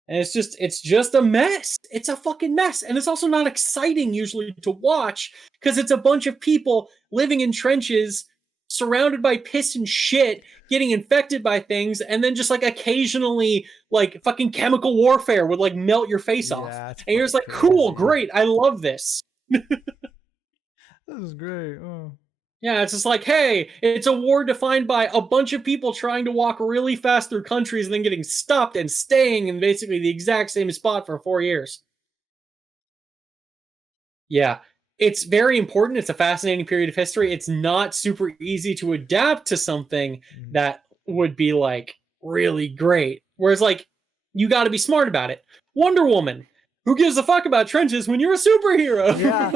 And it's just a mess. It's a fucking mess. And it's also not exciting usually to watch because it's a bunch of people living in trenches surrounded by piss and shit, getting infected by things, and then just like occasionally like fucking chemical warfare would like melt your face off. And you're just like, cool, great, I love this. This is great. Oh. Yeah, it's just like, hey, it's a war defined by a bunch of people trying to walk really fast through countries and then getting stopped and staying in basically the exact same spot for 4 years. Yeah. It's very important. It's a fascinating period of history. It's not super easy to adapt to something that would be like really great. Whereas like you got to be smart about it. Wonder Woman. Who gives a fuck about trenches when you're a superhero? Yeah,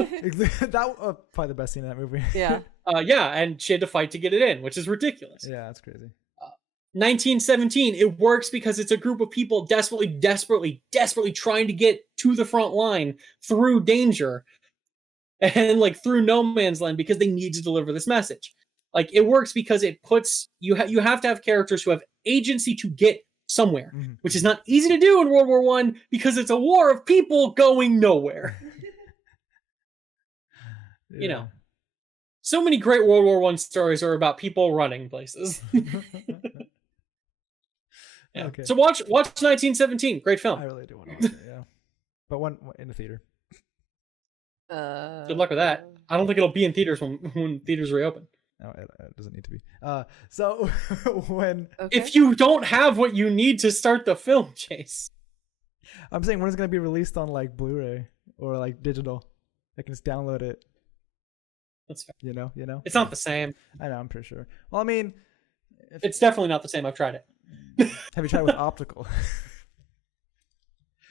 that was probably the best scene in that movie. Yeah. Yeah, and she had to fight to get it in, which is ridiculous. Yeah, that's crazy. 1917, it works because it's a group of people desperately trying to get to the front line through danger. And like through no man's land because they need to deliver this message. Like it works because it puts you have to have characters who have agency to get somewhere, which is not easy to do in World War One because it's a war of people going nowhere. Yeah. So many great World War One stories are about people running places. Yeah. Okay. So watch 1917. Great film. I really do want to watch it. Yeah, but one in the theater. Good luck with that. I don't think it'll be in theaters when theaters reopen. No, it doesn't need to be. So when if you don't have what you need to start the film, Chase, I'm saying when it's gonna be released on like Blu-ray or like digital, I can just download it. That's fair. You know. It's not the same. I know. I'm pretty sure. Well, I mean, it's definitely not the same. I've tried it. Have you tried it with optical?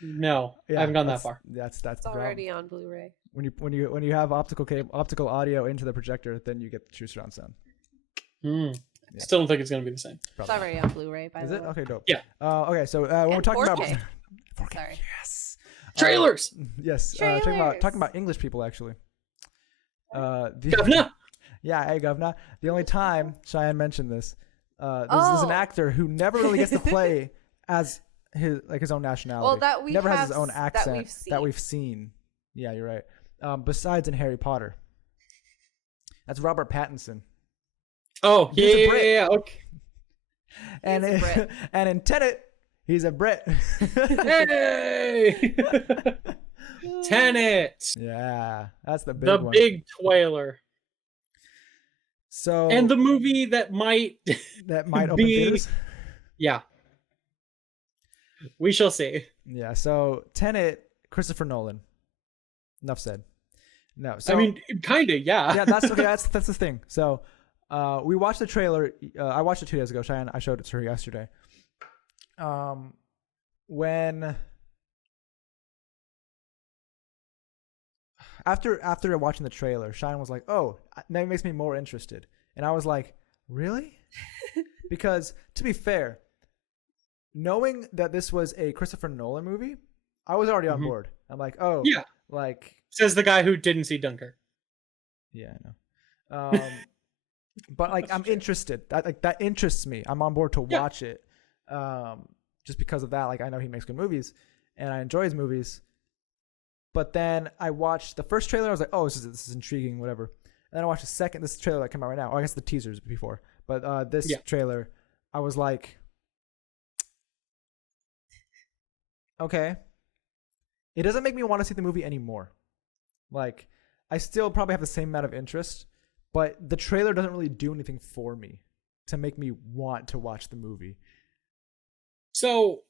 No, I haven't gone that far. That's it's already on Blu-ray. When you have optical audio into the projector, then you get true surround sound. Yeah. Still don't think it's going to be the same. Probably. It's already on Blu-ray. By the way. Okay, dope. Yeah. Okay, so when we're talking 4K. about 4K, Sorry. yes, trailers. Yes, talking about English people actually. Governor. Yeah, hey governor. The only time Cheyenne mentioned this, there's an actor who never really gets to play as his own nationality. Well, that we never have has his own accent that we've seen. Yeah, you're right. Besides in Harry Potter, that's Robert Pattinson. Oh, yeah. Okay. And and in Tenet, he's a Brit. Hey! Tenet. Yeah, that's the big one. Big twailer. So and the movie that might open theaters. Yeah. We shall see. Yeah. So Tenet, Christopher Nolan. Enough said. No. So I mean, kind of. Yeah. Yeah. That's okay. That's the thing. So, we watched the trailer. I watched it 2 days ago. Cheyenne, I showed it to her yesterday. When after watching the trailer, Cheyenne was like, "Oh, that makes me more interested," and I was like, "Really?" Because to be fair, knowing that this was a Christopher Nolan movie, I was already on board. I'm like, "Oh, yeah." Like says the guy who didn't see Dunkirk. Yeah, I know. But like, I'm interested. That interests me. I'm on board to watch it. Just because of that, like I know he makes good movies, and I enjoy his movies. But then I watched the first trailer. I was like, "Oh, this is intriguing, whatever." And then I watched this trailer that came out right now. Oh, I guess the teasers before, but this trailer, I was like, "Okay." It doesn't make me want to see the movie anymore. Like, I still probably have the same amount of interest, but the trailer doesn't really do anything for me to make me want to watch the movie. So,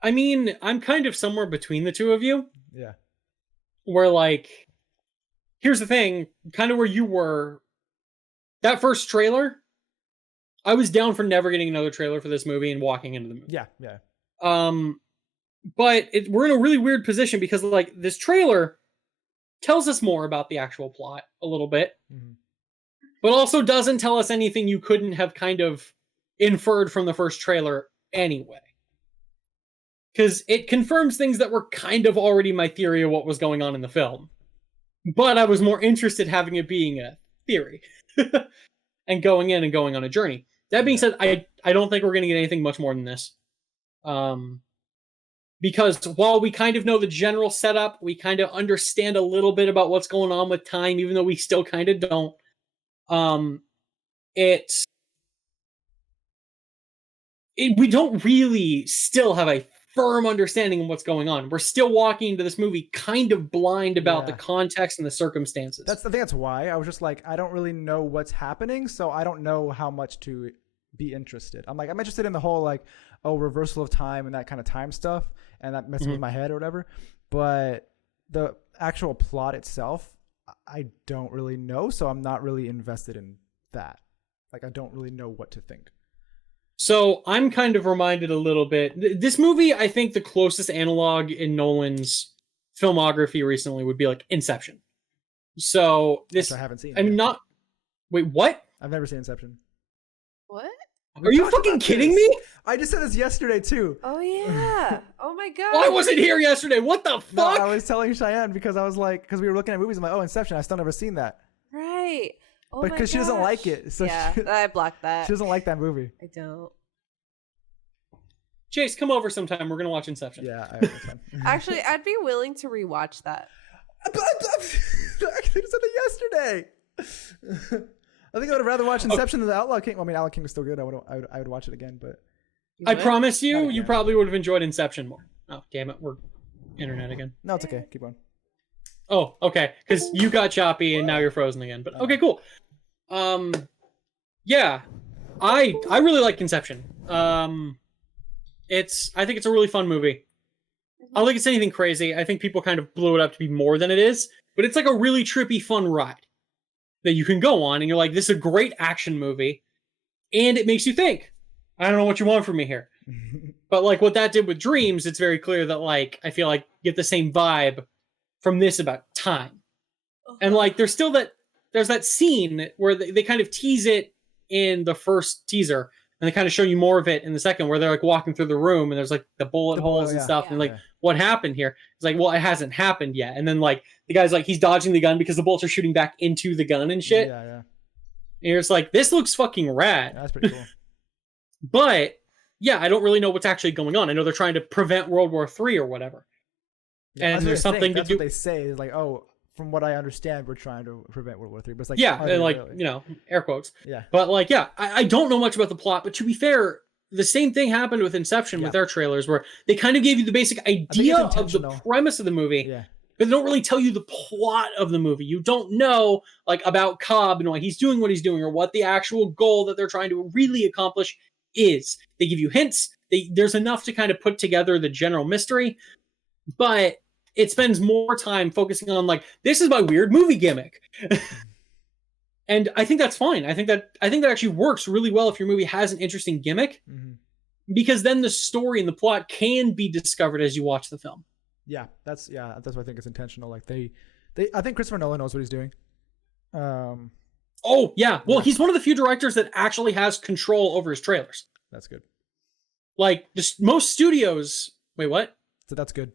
I mean, I'm kind of somewhere between the two of you. Yeah. Where, like, here's the thing, kind of where you were, that first trailer, I was down for never getting another trailer for this movie and walking into the movie. Yeah, yeah. but we're in a really weird position because like this trailer tells us more about the actual plot a little bit, but also doesn't tell us anything you couldn't have kind of inferred from the first trailer anyway. Because it confirms things that were kind of already my theory of what was going on in the film. But I was more interested having it being a theory and going in and going on a journey. That being said, I don't think we're going to get anything much more than this. Because while we kind of know the general setup, we kind of understand a little bit about what's going on with time, even though we still kind of don't. We don't really still have a firm understanding of what's going on. We're still walking into this movie kind of blind about the context and the circumstances. I think that's why I was just like, I don't really know what's happening, so I don't know how much to be interested. I'm interested in the whole like, reversal of time and that kind of time stuff, and that messes with my head or whatever. But the actual plot itself, I don't really know, so I'm not really invested in that. Like, I don't really know what to think. So I'm kind of reminded a little bit. This movie, I think the closest analog in Nolan's filmography recently would be like Inception. So this, I haven't seen. I mean, not. Wait, what? I've never seen Inception. What? Are you fucking kidding me? I just said this yesterday too. Oh yeah. Oh my god. Well, I wasn't here yesterday. What the fuck? No, I was telling Cheyenne because I was like, because we were looking at movies. I'm like, Inception. I still never seen that. Right. Oh but because she doesn't like it, so yeah, I blocked that. She doesn't like that movie. I don't. Chase, come over sometime. We're gonna watch Inception. Yeah, Actually, I'd be willing to rewatch that. I said that yesterday. I think I would rather watch Inception than the Outlaw King. Well, I mean, Outlaw King was still good. I would watch it again, but I promise you probably would have enjoyed Inception more. Oh, damn it, we're internet again. No, it's okay. Keep going. Oh, okay, because you got choppy and now you're frozen again. But okay, cool. Yeah, I really like Inception. I think it's a really fun movie. I don't think it's anything crazy. I think people kind of blew it up to be more than it is, but it's like a really trippy, fun ride that you can go on, and you're like, this is a great action movie, and it makes you think. I don't know what you want from me here. But like what that did with Dreams, it's very clear that like I feel like you get the same vibe from this about time. And like there's that scene where they kind of tease it in the first teaser, and they kind of show you more of it in the second, where they're like walking through the room and there's like the bullet holes and stuff. And like, what happened here? It's like, well, it hasn't happened yet. And then like the guy's like, he's dodging the gun because the bullets are shooting back into the gun and shit. Yeah. And you're just like, this looks fucking rad. Yeah, that's pretty cool. But yeah, I don't really know what's actually going on. I know they're trying to prevent World War III or whatever. Yeah, and there's something to do. What they say is like, from what I understand, we're trying to prevent World War III. But it's like, and like, really? Air quotes. Yeah. But like, yeah, I don't know much about the plot, but to be fair, the same thing happened with Inception with their trailers, where they kind of gave you the basic idea of the premise of the movie, but they don't really tell you the plot of the movie. You don't know like about Cobb and why he's doing what he's doing, or what the actual goal that they're trying to really accomplish is. They give you hints. There's enough to kind of put together the general mystery, but it spends more time focusing on like, this is my weird movie gimmick. And I think that's fine. I think that actually works really well if your movie has an interesting gimmick, because then the story and the plot can be discovered as you watch the film. Yeah, that's why I think it's intentional. Like I think Christopher Nolan knows what he's doing. Oh yeah, well he's one of the few directors that actually has control over his trailers. That's good. Like most studios. Wait, what? So that's good.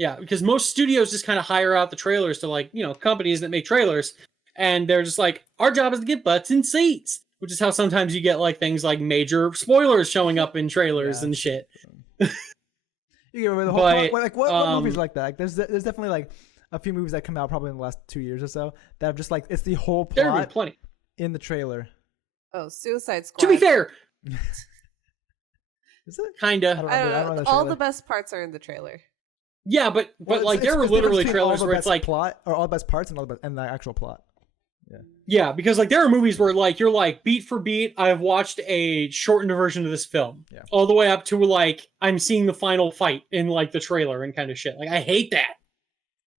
Yeah, because most studios just kind of hire out the trailers to like companies that make trailers. And they're just like, our job is to get butts in seats, which is how sometimes you get like things like major spoilers showing up in trailers and shit. You get the whole like what movies like that? Like there's definitely like a few movies that come out probably in the last 2 years or so that have just like, it's the whole plot plenty in the trailer. Oh, Suicide Squad. To be fair, is it kinda? I don't know. All the best parts are in the trailer. Yeah, but like there were literally trailers where it's like plot or all the best parts and the actual plot. Yeah, because like there are movies where like you're like beat for beat, I've watched a shortened version of this film, all the way up to like I'm seeing the final fight in like the trailer and kind of shit. Like I hate that.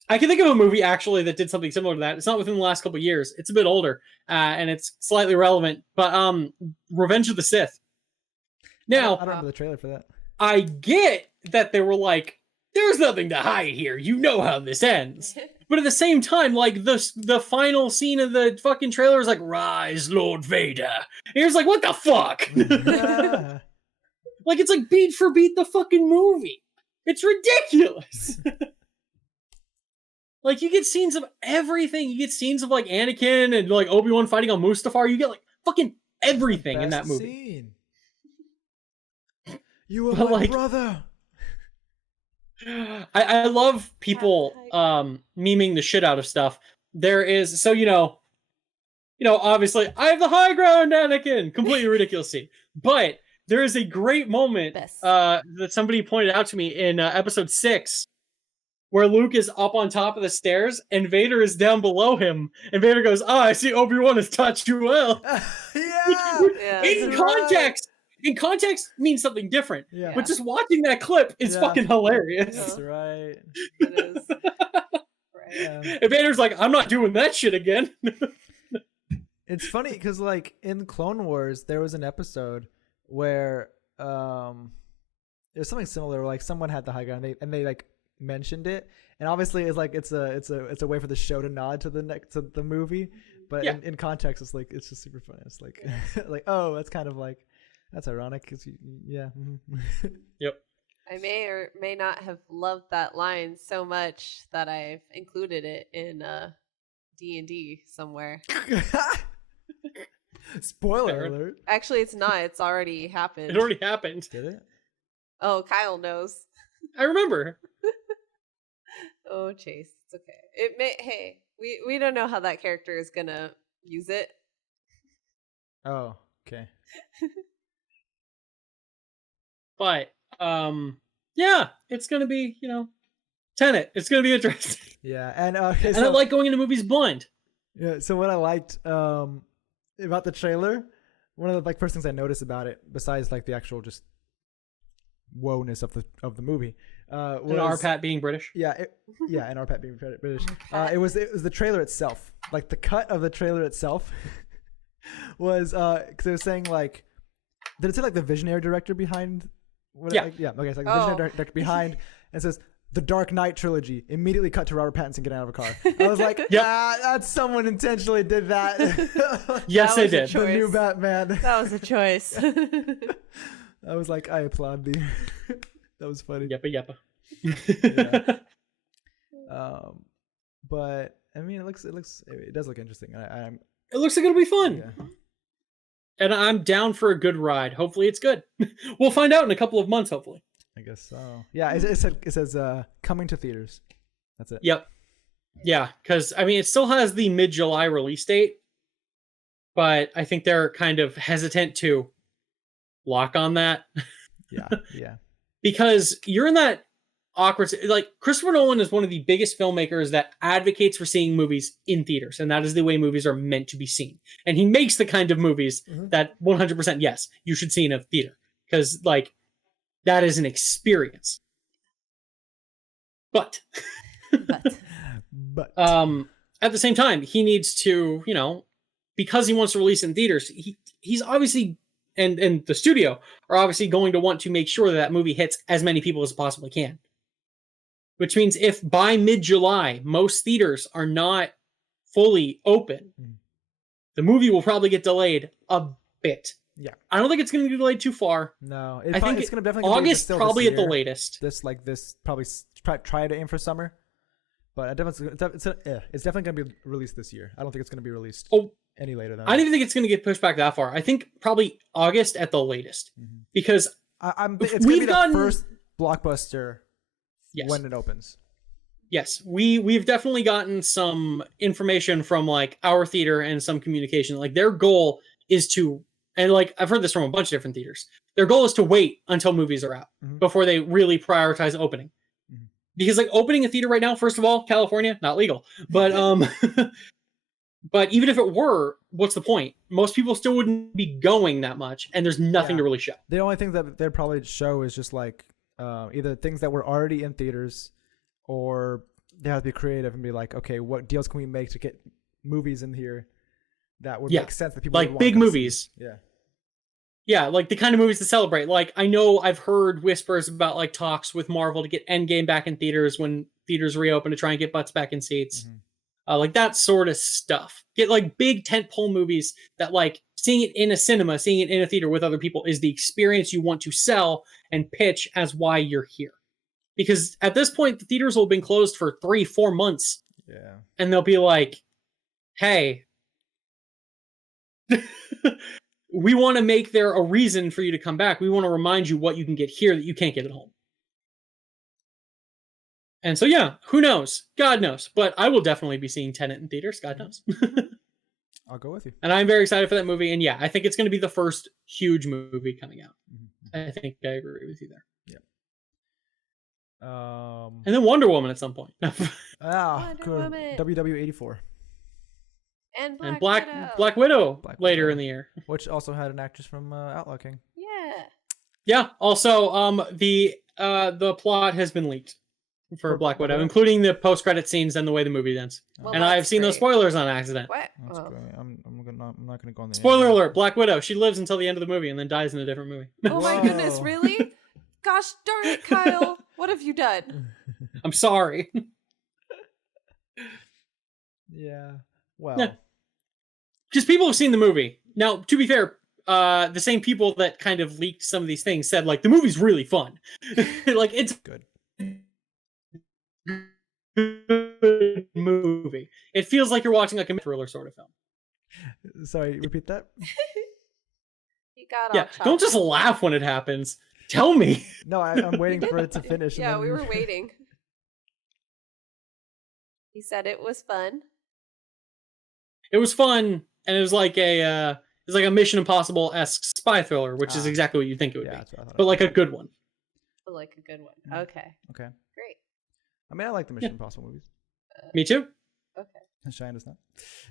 I can think of a movie actually that did something similar to that. It's not within the last couple of years. It's a bit older, and it's slightly relevant. But Revenge of the Sith. Now I don't remember the trailer for that. I get that they were like, there's nothing to hide here. You know how this ends. But at the same time, like the final scene of the fucking trailer is like, "Rise, Lord Vader." And you're just like, what the fuck? Yeah. Like it's like beat for beat the fucking movie. It's ridiculous. Like you get scenes of everything. You get scenes of like Anakin and like Obi-Wan fighting on Mustafar. You get like fucking everything in that movie. Scene. You are But, my like, brother. I love people memeing the shit out of stuff. There is obviously I have the high ground, Anakin. Completely ridiculous scene. But there is a great moment that somebody pointed out to me in episode 6 where Luke is up on top of the stairs and Vader is down below him. And Vader goes, I see Obi-Wan has touched you well. Yeah. In context means something different. Yeah. But just watching that clip is fucking hilarious. That's right. It is. Right. Yeah. And Vader's like, I'm not doing that shit again. It's funny because, like, in Clone Wars, there was an episode where there's something similar. Like, someone had the high ground, and they like mentioned it, and obviously, it's like it's a way for the show to nod to the movie, but in context, it's just super funny. It's like like, oh, that's kind of like that's ironic because yeah. Yep. I may or may not have loved that line so much that I've included it in D&D somewhere. Spoiler alert. Actually, it's not. It's already happened. It already happened. Did it? Oh, Kyle knows. I remember. Oh, Chase. It's okay. It may. Hey, we don't know how that character is gonna use it. Oh, okay. But yeah, it's gonna be Tenet. It's gonna be interesting. Yeah, and okay, and I like going into movies blind. Yeah, so what I liked about the trailer, one of the first things I noticed about it, besides like the actual just woe-ness of the movie, was and Arpat being British. Yeah, and Arpat being British. It was the trailer itself, like the cut of the trailer itself was because it was saying like, did it say like the visionary director behind? Okay, it's like the visionary director behind, and it says The Dark Knight trilogy. Immediately cut to Robert Pattinson getting out of a car. I was like, that's someone intentionally did that. Yes, they did. The new Batman. That was a choice. I was like, I applaud thee. That was funny. Yeppa. Yeah. But I mean, it does look interesting. It looks like it'll be fun. Yeah. And I'm down for a good ride. Hopefully it's good. We'll find out in a couple of months, hopefully. I guess so. Yeah, it says coming to theaters. That's it. Yep. Yeah, because I mean, it still has the mid-July release date, but I think they're kind of hesitant to lock on that. Yeah. Because you're in that awkward, like Christopher Nolan is one of the biggest filmmakers that advocates for seeing movies in theaters, and that is the way movies are meant to be seen. And he makes the kind of movies that 100% yes, you should see in a theater, because like that is an experience. But at the same time, he needs to, because he wants to release in theaters, he's obviously and the studio are obviously going to want to make sure that movie hits as many people as it possibly can. Which means if by mid-July, most theaters are not fully open, the movie will probably get delayed a bit. Yeah. I don't think it's going to be delayed too far. No. I think it's going to definitely August, probably at the latest. This probably try to aim for summer. But it's definitely going to be released this year. I don't think it's going to be released any later than that. I don't even think it's going to get pushed back that far. I think probably August at the latest. Because it's going to be the first blockbuster when it opens. Yes, we've definitely gotten some information from like our theater and some communication. Like their goal is to, and like I've heard this from a bunch of different theaters, their goal is to wait until movies are out before they really prioritize opening. Because like opening a theater right now, first of all, California, not legal. But but even if it were, what's the point? Most people still wouldn't be going that much, and there's nothing to really show. The only thing that they'd probably show is just like either things that were already in theaters, or they have to be creative and be like, okay, what deals can we make to get movies in here that would make sense that people like big movies. Yeah. Yeah, like the kind of movies to celebrate. Like I know I've heard whispers about like talks with Marvel to get Endgame back in theaters when theaters reopen to try and get butts back in seats. Like that sort of stuff. Get like big tentpole movies that like seeing it in a cinema, seeing it in a theater with other people is the experience you want to sell and pitch as why you're here. Because at this point, the theaters will have been closed for 3-4 months. Yeah. And they'll be like, hey, we want to make there a reason for you to come back. We want to remind you what you can get here that you can't get at home. And so, yeah, who knows? God knows. But I will definitely be seeing Tenet in theaters. God knows. I'll go with you. And I'm very excited for that movie. And yeah, I think it's going to be the first huge movie coming out. I think I agree with you there. Yeah. And then Wonder Woman at some point. Woman. WW84. And Black Widow Black later Widow. in the year. Which also had an actress from Outlaw King. Yeah. Yeah. Also, the plot has been leaked for Black Widow, including the post-credit scenes and the way the movie ends. Well, and I've seen those great. spoilers on accident. What? That's Oh. great. I'm not gonna go on the Spoiler internet. alert: Black Widow. She lives until the end of the movie and then dies in a different movie. Oh my goodness, really? Gosh darn it, Kyle. What have you done? I'm sorry. Yeah. Well. Yeah. Because people have seen the movie. Now, to be fair, the same people that kind of leaked some of these things said, like, the movie's really fun. Like, it's Good. good movie. It feels like you're watching like a thriller sort of film. Sorry, repeat that. He got Yeah, all chopped don't just up. laugh when it happens. Tell me. No, I'm waiting for it to finish. and Yeah, then- we were waiting. He said it was fun. It was fun, and it was like a Mission Impossible-esque spy thriller, which is exactly what you'd think it would Yeah, be, that's what I thought. but like a good one. Like a good one. Mm. Okay. Okay. Great. I mean, I like the Mission Impossible movies. Me too. Okay. And Cheyenne does not.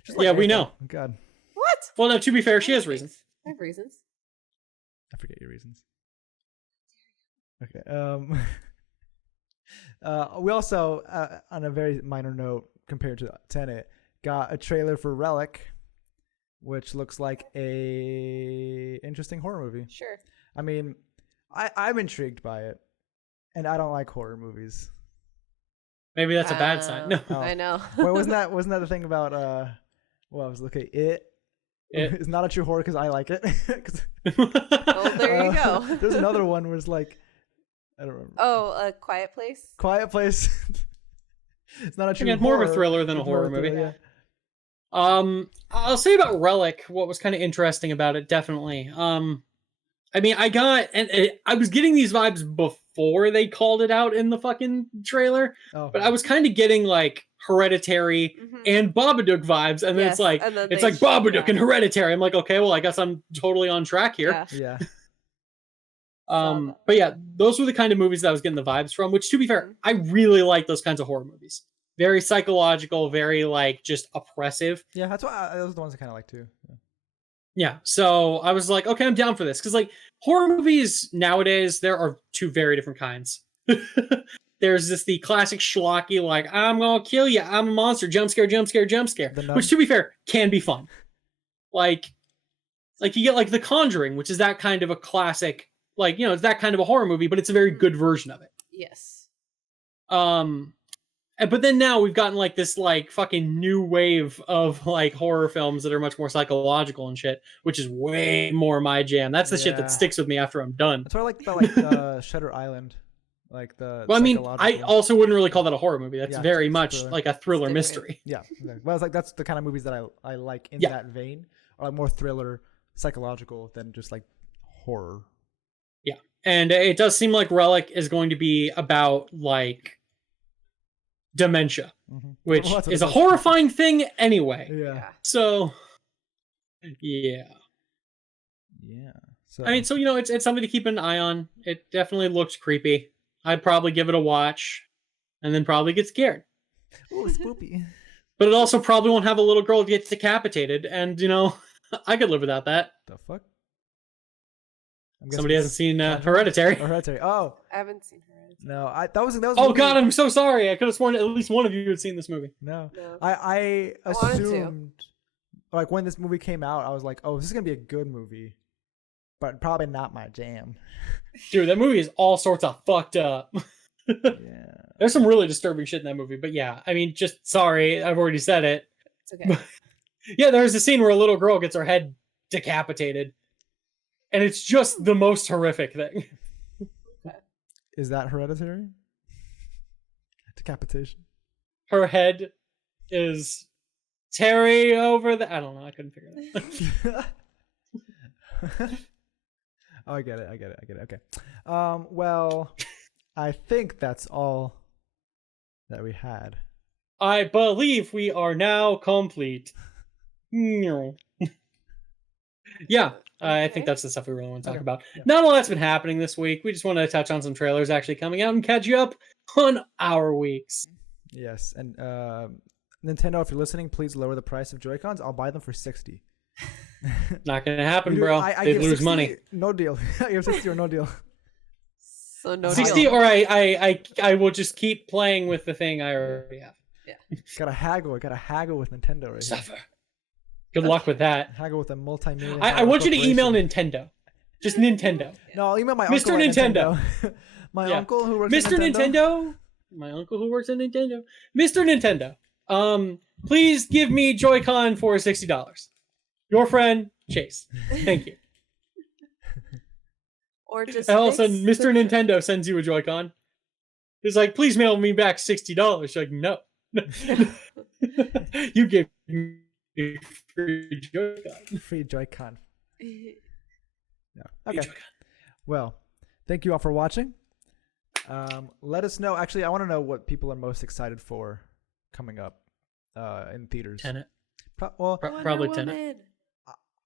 She's Yeah, we Airbender. know. Oh, God, What? Well, no, to be fair, she has reasons. I have reasons. I forget your reasons. Okay. We also, on a very minor note compared to Tenet, got a trailer for Relic, which looks like a interesting horror movie. Sure. I mean, I'm intrigued by it, and I don't like horror movies. Maybe that's a bad sign. No. Oh. I know. Wait, wasn't that the thing about well, I was looking it. It's not a true horror because I like it. 'Cause, Well, there you go. There's another one where it's like, I don't remember. Oh, A Quiet Place? Quiet Place. It's not a true Again, horror. more of a thriller than a It's more horror of movie. yeah. I'll say about Relic, what was kind of interesting about it, definitely. I mean, I was getting these vibes before they called it out in the fucking trailer, Oh. but I was kind of getting like Hereditary Mhm. and Babadook vibes, and then Yes, it's like and then it's they like Babadook yeah. and Hereditary. I'm like, okay, well, I guess I'm totally on track here. Yeah. Yeah. But yeah, those were the kind of movies that I was getting the vibes from, which to be fair, I really like those kinds of horror movies. Very psychological, very like just oppressive. Yeah, that's why those are the ones I kind of like too. Yeah. Yeah, so I was like, okay, I'm down for this. Because like horror movies nowadays, there are two very different kinds. There's the classic schlocky, like, I'm gonna kill you, I'm a monster, jump scare, jump scare, jump scare. The Nun. Which to be fair, can be fun. Like you get like The Conjuring, which is that kind of a classic, like, it's that kind of a horror movie, but it's a very good version of it. Yes. But then now we've gotten like this like fucking new wave of like horror films that are much more psychological and shit, which is way more my jam. That's the shit Yeah. that sticks with me after I'm done. That's why I like the Shutter Island, like the. Well, I mean, I psychological- also wouldn't really call that a horror movie. That's Yeah, very it's a much thriller. like a thriller It's mystery. Yeah, exactly. Well, it's like that's the kind of movies that I like in Yeah. that vein, or like more thriller, psychological than just like horror. Yeah, and it does seem like Relic is going to be about like dementia, Mm-hmm. which Well, that's what is it a is. horrifying thing anyway. Yeah. So, yeah. Yeah. So I mean, so it's something to keep an eye on. It definitely looks creepy. I'd probably give it a watch, and then probably get scared. ooh, spoopy. But it also probably won't have a little girl get decapitated, and I could live without that. The fuck? I'm guessing Somebody hasn't seen Conjuring? Hereditary. Hereditary. Oh I haven't seen her. no, that was. Oh movie- God, I'm so sorry. I could have sworn at least one of you had seen this movie. No, No. I I wanted to. assumed like when this movie came out, I was like, oh, this is gonna be a good movie, but probably not my jam. Dude, that movie is all sorts of fucked up. Yeah. There's some really disturbing shit in that movie, but yeah, I mean, just sorry, I've already said it. It's okay. Yeah, there's a scene where a little girl gets her head decapitated, and it's just the most horrific thing. Is that Hereditary? Decapitation. Her head is Terry over the. I don't know. I couldn't figure it out. Oh, I get it. Okay. Well, I think that's all that we had. I believe we are now complete. Yeah, I think that's the stuff we really want to talk about. Yeah. Not a lot's been happening this week. We just wanted to touch on some trailers actually coming out and catch you up on our weeks. Yes, and Nintendo, if you're listening, please lower the price of Joy-Cons. I'll buy them for $60. Not gonna happen, bro. They give lose 60, money. No deal. I give 60 or no deal. So no 60 deal. or I will just keep playing with the thing I already have. Gotta haggle with Nintendo right here. Suffer. Good luck with that. Haggle with a multi-million. I want you to email Nintendo. Just Nintendo. No, I'll email my Mr. uncle at Nintendo. My Yeah. uncle who works Mr. at Nintendo. My uncle who works at Nintendo. Mr. Nintendo. Please give me Joy-Con for $60. Your friend, Chase. Thank you. Or just And all of a sudden, fix Mr. Nintendo sends you a Joy-Con. He's like, please mail me back $60. You're like, no. You gave me free Joy-Con. Free Joy-Con. the- Yeah. Free Okay. Joy-Con. Well, thank you all for watching. Let us know. Actually, I want to know what people are most excited for coming up in theaters. Tenet. Wonder Probably Woman. Tenet.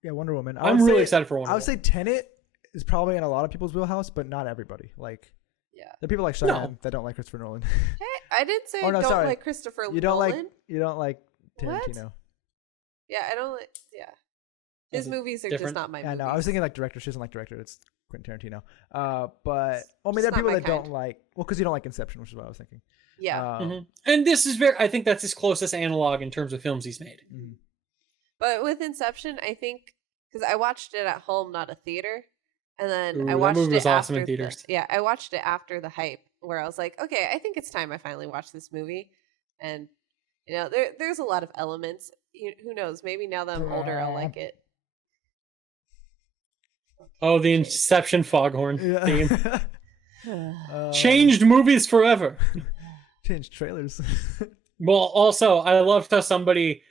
Yeah, Wonder Woman. I'm really excited for Wonder I Woman. would say Tenet is probably in a lot of people's wheelhouse, but not everybody. Like, Yeah. there are people like Cheyenne that don't like Christopher Nolan. Hey, I didn't say Oh, no, I don't sorry. like Christopher You don't Nolan. you don't like What? Tarantino. Yeah, I don't like. Yeah, his Is it movies are different? just not my Yeah, movies. no, I was thinking like director. She doesn't like director. It's Quentin Tarantino. But I mean, It's there are not people my that don't kind. like. Well, because you don't like Inception, which is what I was thinking. Yeah, Mhm. And this is I think that's his closest analog in terms of films he's made. Mhm. but with Inception, I think because I watched it at home, not a theater, and then Ooh, I that watched movie it was awesome in after theaters. I watched it after the hype, where I was like, okay, I think it's time I finally watch this movie, and there's a lot of elements. Who knows? Maybe now that I'm older, I'll like it. Oh, the Inception foghorn theme. Yeah. Changed movies forever. Changed trailers. Well, also, I loved how somebody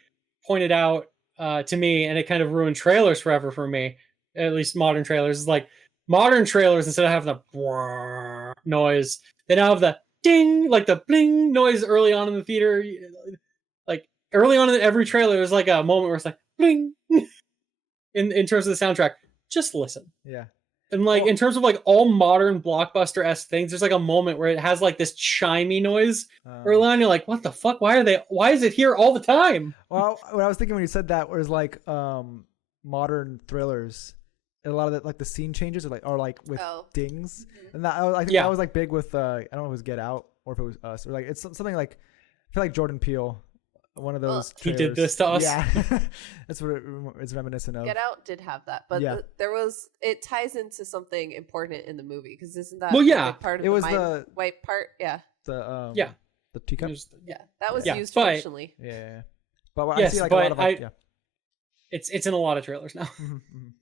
pointed out to me, and it kind of ruined trailers forever for me, at least modern trailers. It's like, modern trailers, instead of having the noise, they now have the ding, like the bling noise early on in the theater. Like, early on in every trailer, there's like a moment where it's like, bling, in terms of the soundtrack. Just listen. Yeah. And like in terms of like all modern blockbuster-esque things, there's like a moment where it has like this chimey noise early on. You're like, what the fuck? Why is it here all the time? Well, what I was thinking when you said that was like modern thrillers. A lot of the, like the scene changes are like with dings, and that I think that was like big with I don't know if it was Get Out or if it was Us, or like it's something like I feel like Jordan Peele. One of those. He did this to us. Yeah, that's what it's reminiscent of. Get Out did have that, but Yeah. it ties into something important in the movie because isn't that Well, yeah. a big part of It was mind the- white part? Yeah, The Yeah. the teacup. yeah, that was Yeah, used but- functionally. Yeah. But Yes, I see like but a lot of like, yeah. It's in a lot of trailers now. Mhm, mhm.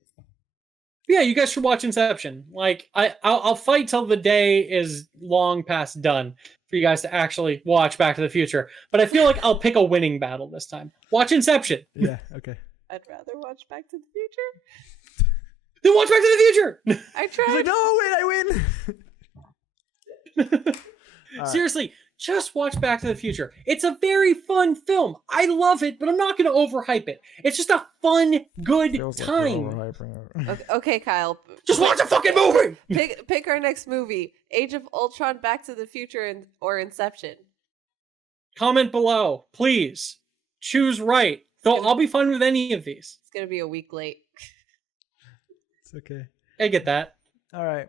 Yeah, you guys should watch Inception. Like I'll fight till the day is long past done for you guys to actually watch Back to the Future. But I feel like I'll pick a winning battle this time. Watch Inception. Yeah. Okay. I'd rather watch Back to the Future. Then watch Back to the Future. I He's tried. like, no, wait, I win. All right. Seriously, just watch Back to the Future. It's a very fun film. I love it, but I'm not going to overhype it. It's just a fun, good Feels like we're time. overhyping it. Okay, Kyle. Just watch a fucking movie. Pick our next movie: Age of Ultron, Back to the Future, or Inception. Comment below, please. Choose right. So I'll be fine with any of these. It's gonna be a week late. It's okay. I get that. All right.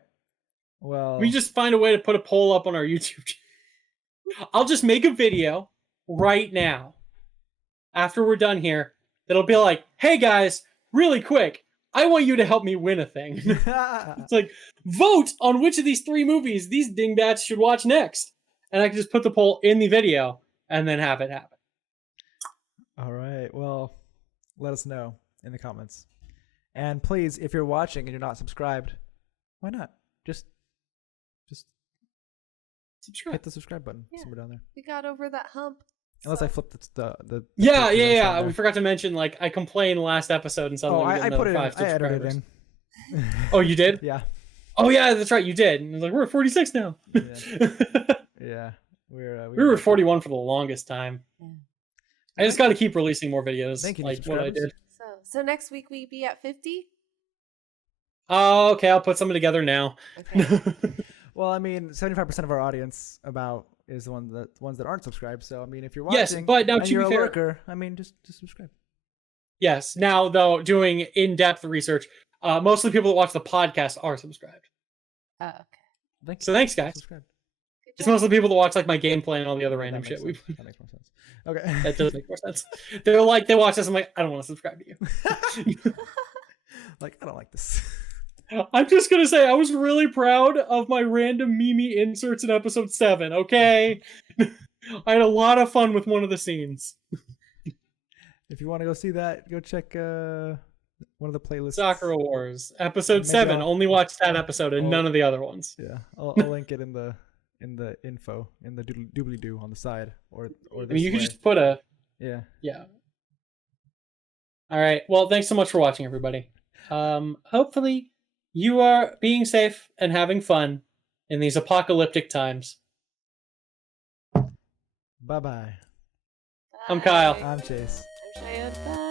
Well, We just find a way to put a poll up on our YouTube channel. I'll just make a video right now after we're done here that'll be like, hey guys, really quick, I want you to help me win a thing. It's like, vote on which of these 3 movies these dingbats should watch next. And I can just put the poll in the video and then have it happen. All right. Well, let us know in the comments. And please, if you're watching and you're not subscribed, why not? Just Subscribe. hit the subscribe button somewhere down there. We got over that hump. Unless I flipped the Yeah. We forgot to mention, like, I complained last episode and suddenly we got I put another it 5 in. I edited subscribers. it in. Oh, you did? Yeah. Oh, yeah, that's right. You did. And like, we're at 46 now. Yeah. We were at 41 for the longest time. I just got to keep releasing more videos. Thank you, like what I did. So next week we be at 50? Oh, okay. I'll put something together now. Okay. Well, I mean, 75% of our audience is the ones that aren't subscribed. So, I mean, if you're watching, Yes, but now and to you're be a fair, lurker, I mean, just subscribe. Yes. Now, though, doing in-depth research, mostly people that watch the podcast are subscribed. Oh, okay. Thank you. So thanks, guys. Subscribe. It's mostly people that watch like my gameplay and all the other random That shit. makes sense. That makes more sense. Okay. That does make more sense. They watch this. I'm like, I don't want to subscribe to you. Like, I don't like this. I'm just gonna say I was really proud of my random Mimi inserts in episode 7. Okay, I had a lot of fun with one of the scenes. If you want to go see that, go check one of the playlists. Sakura Wars episode Maybe 7. I'll- Only watch that episode and none of the other ones. Yeah, I'll link it in the info in the doobly doo on the side or. I mean, you could way. just put a Yeah. All right. Well, thanks so much for watching, everybody. Hopefully you are being safe and having fun in these apocalyptic times. Bye-bye. I'm Kyle. I'm Chase. I'm Cheyenne. Bye.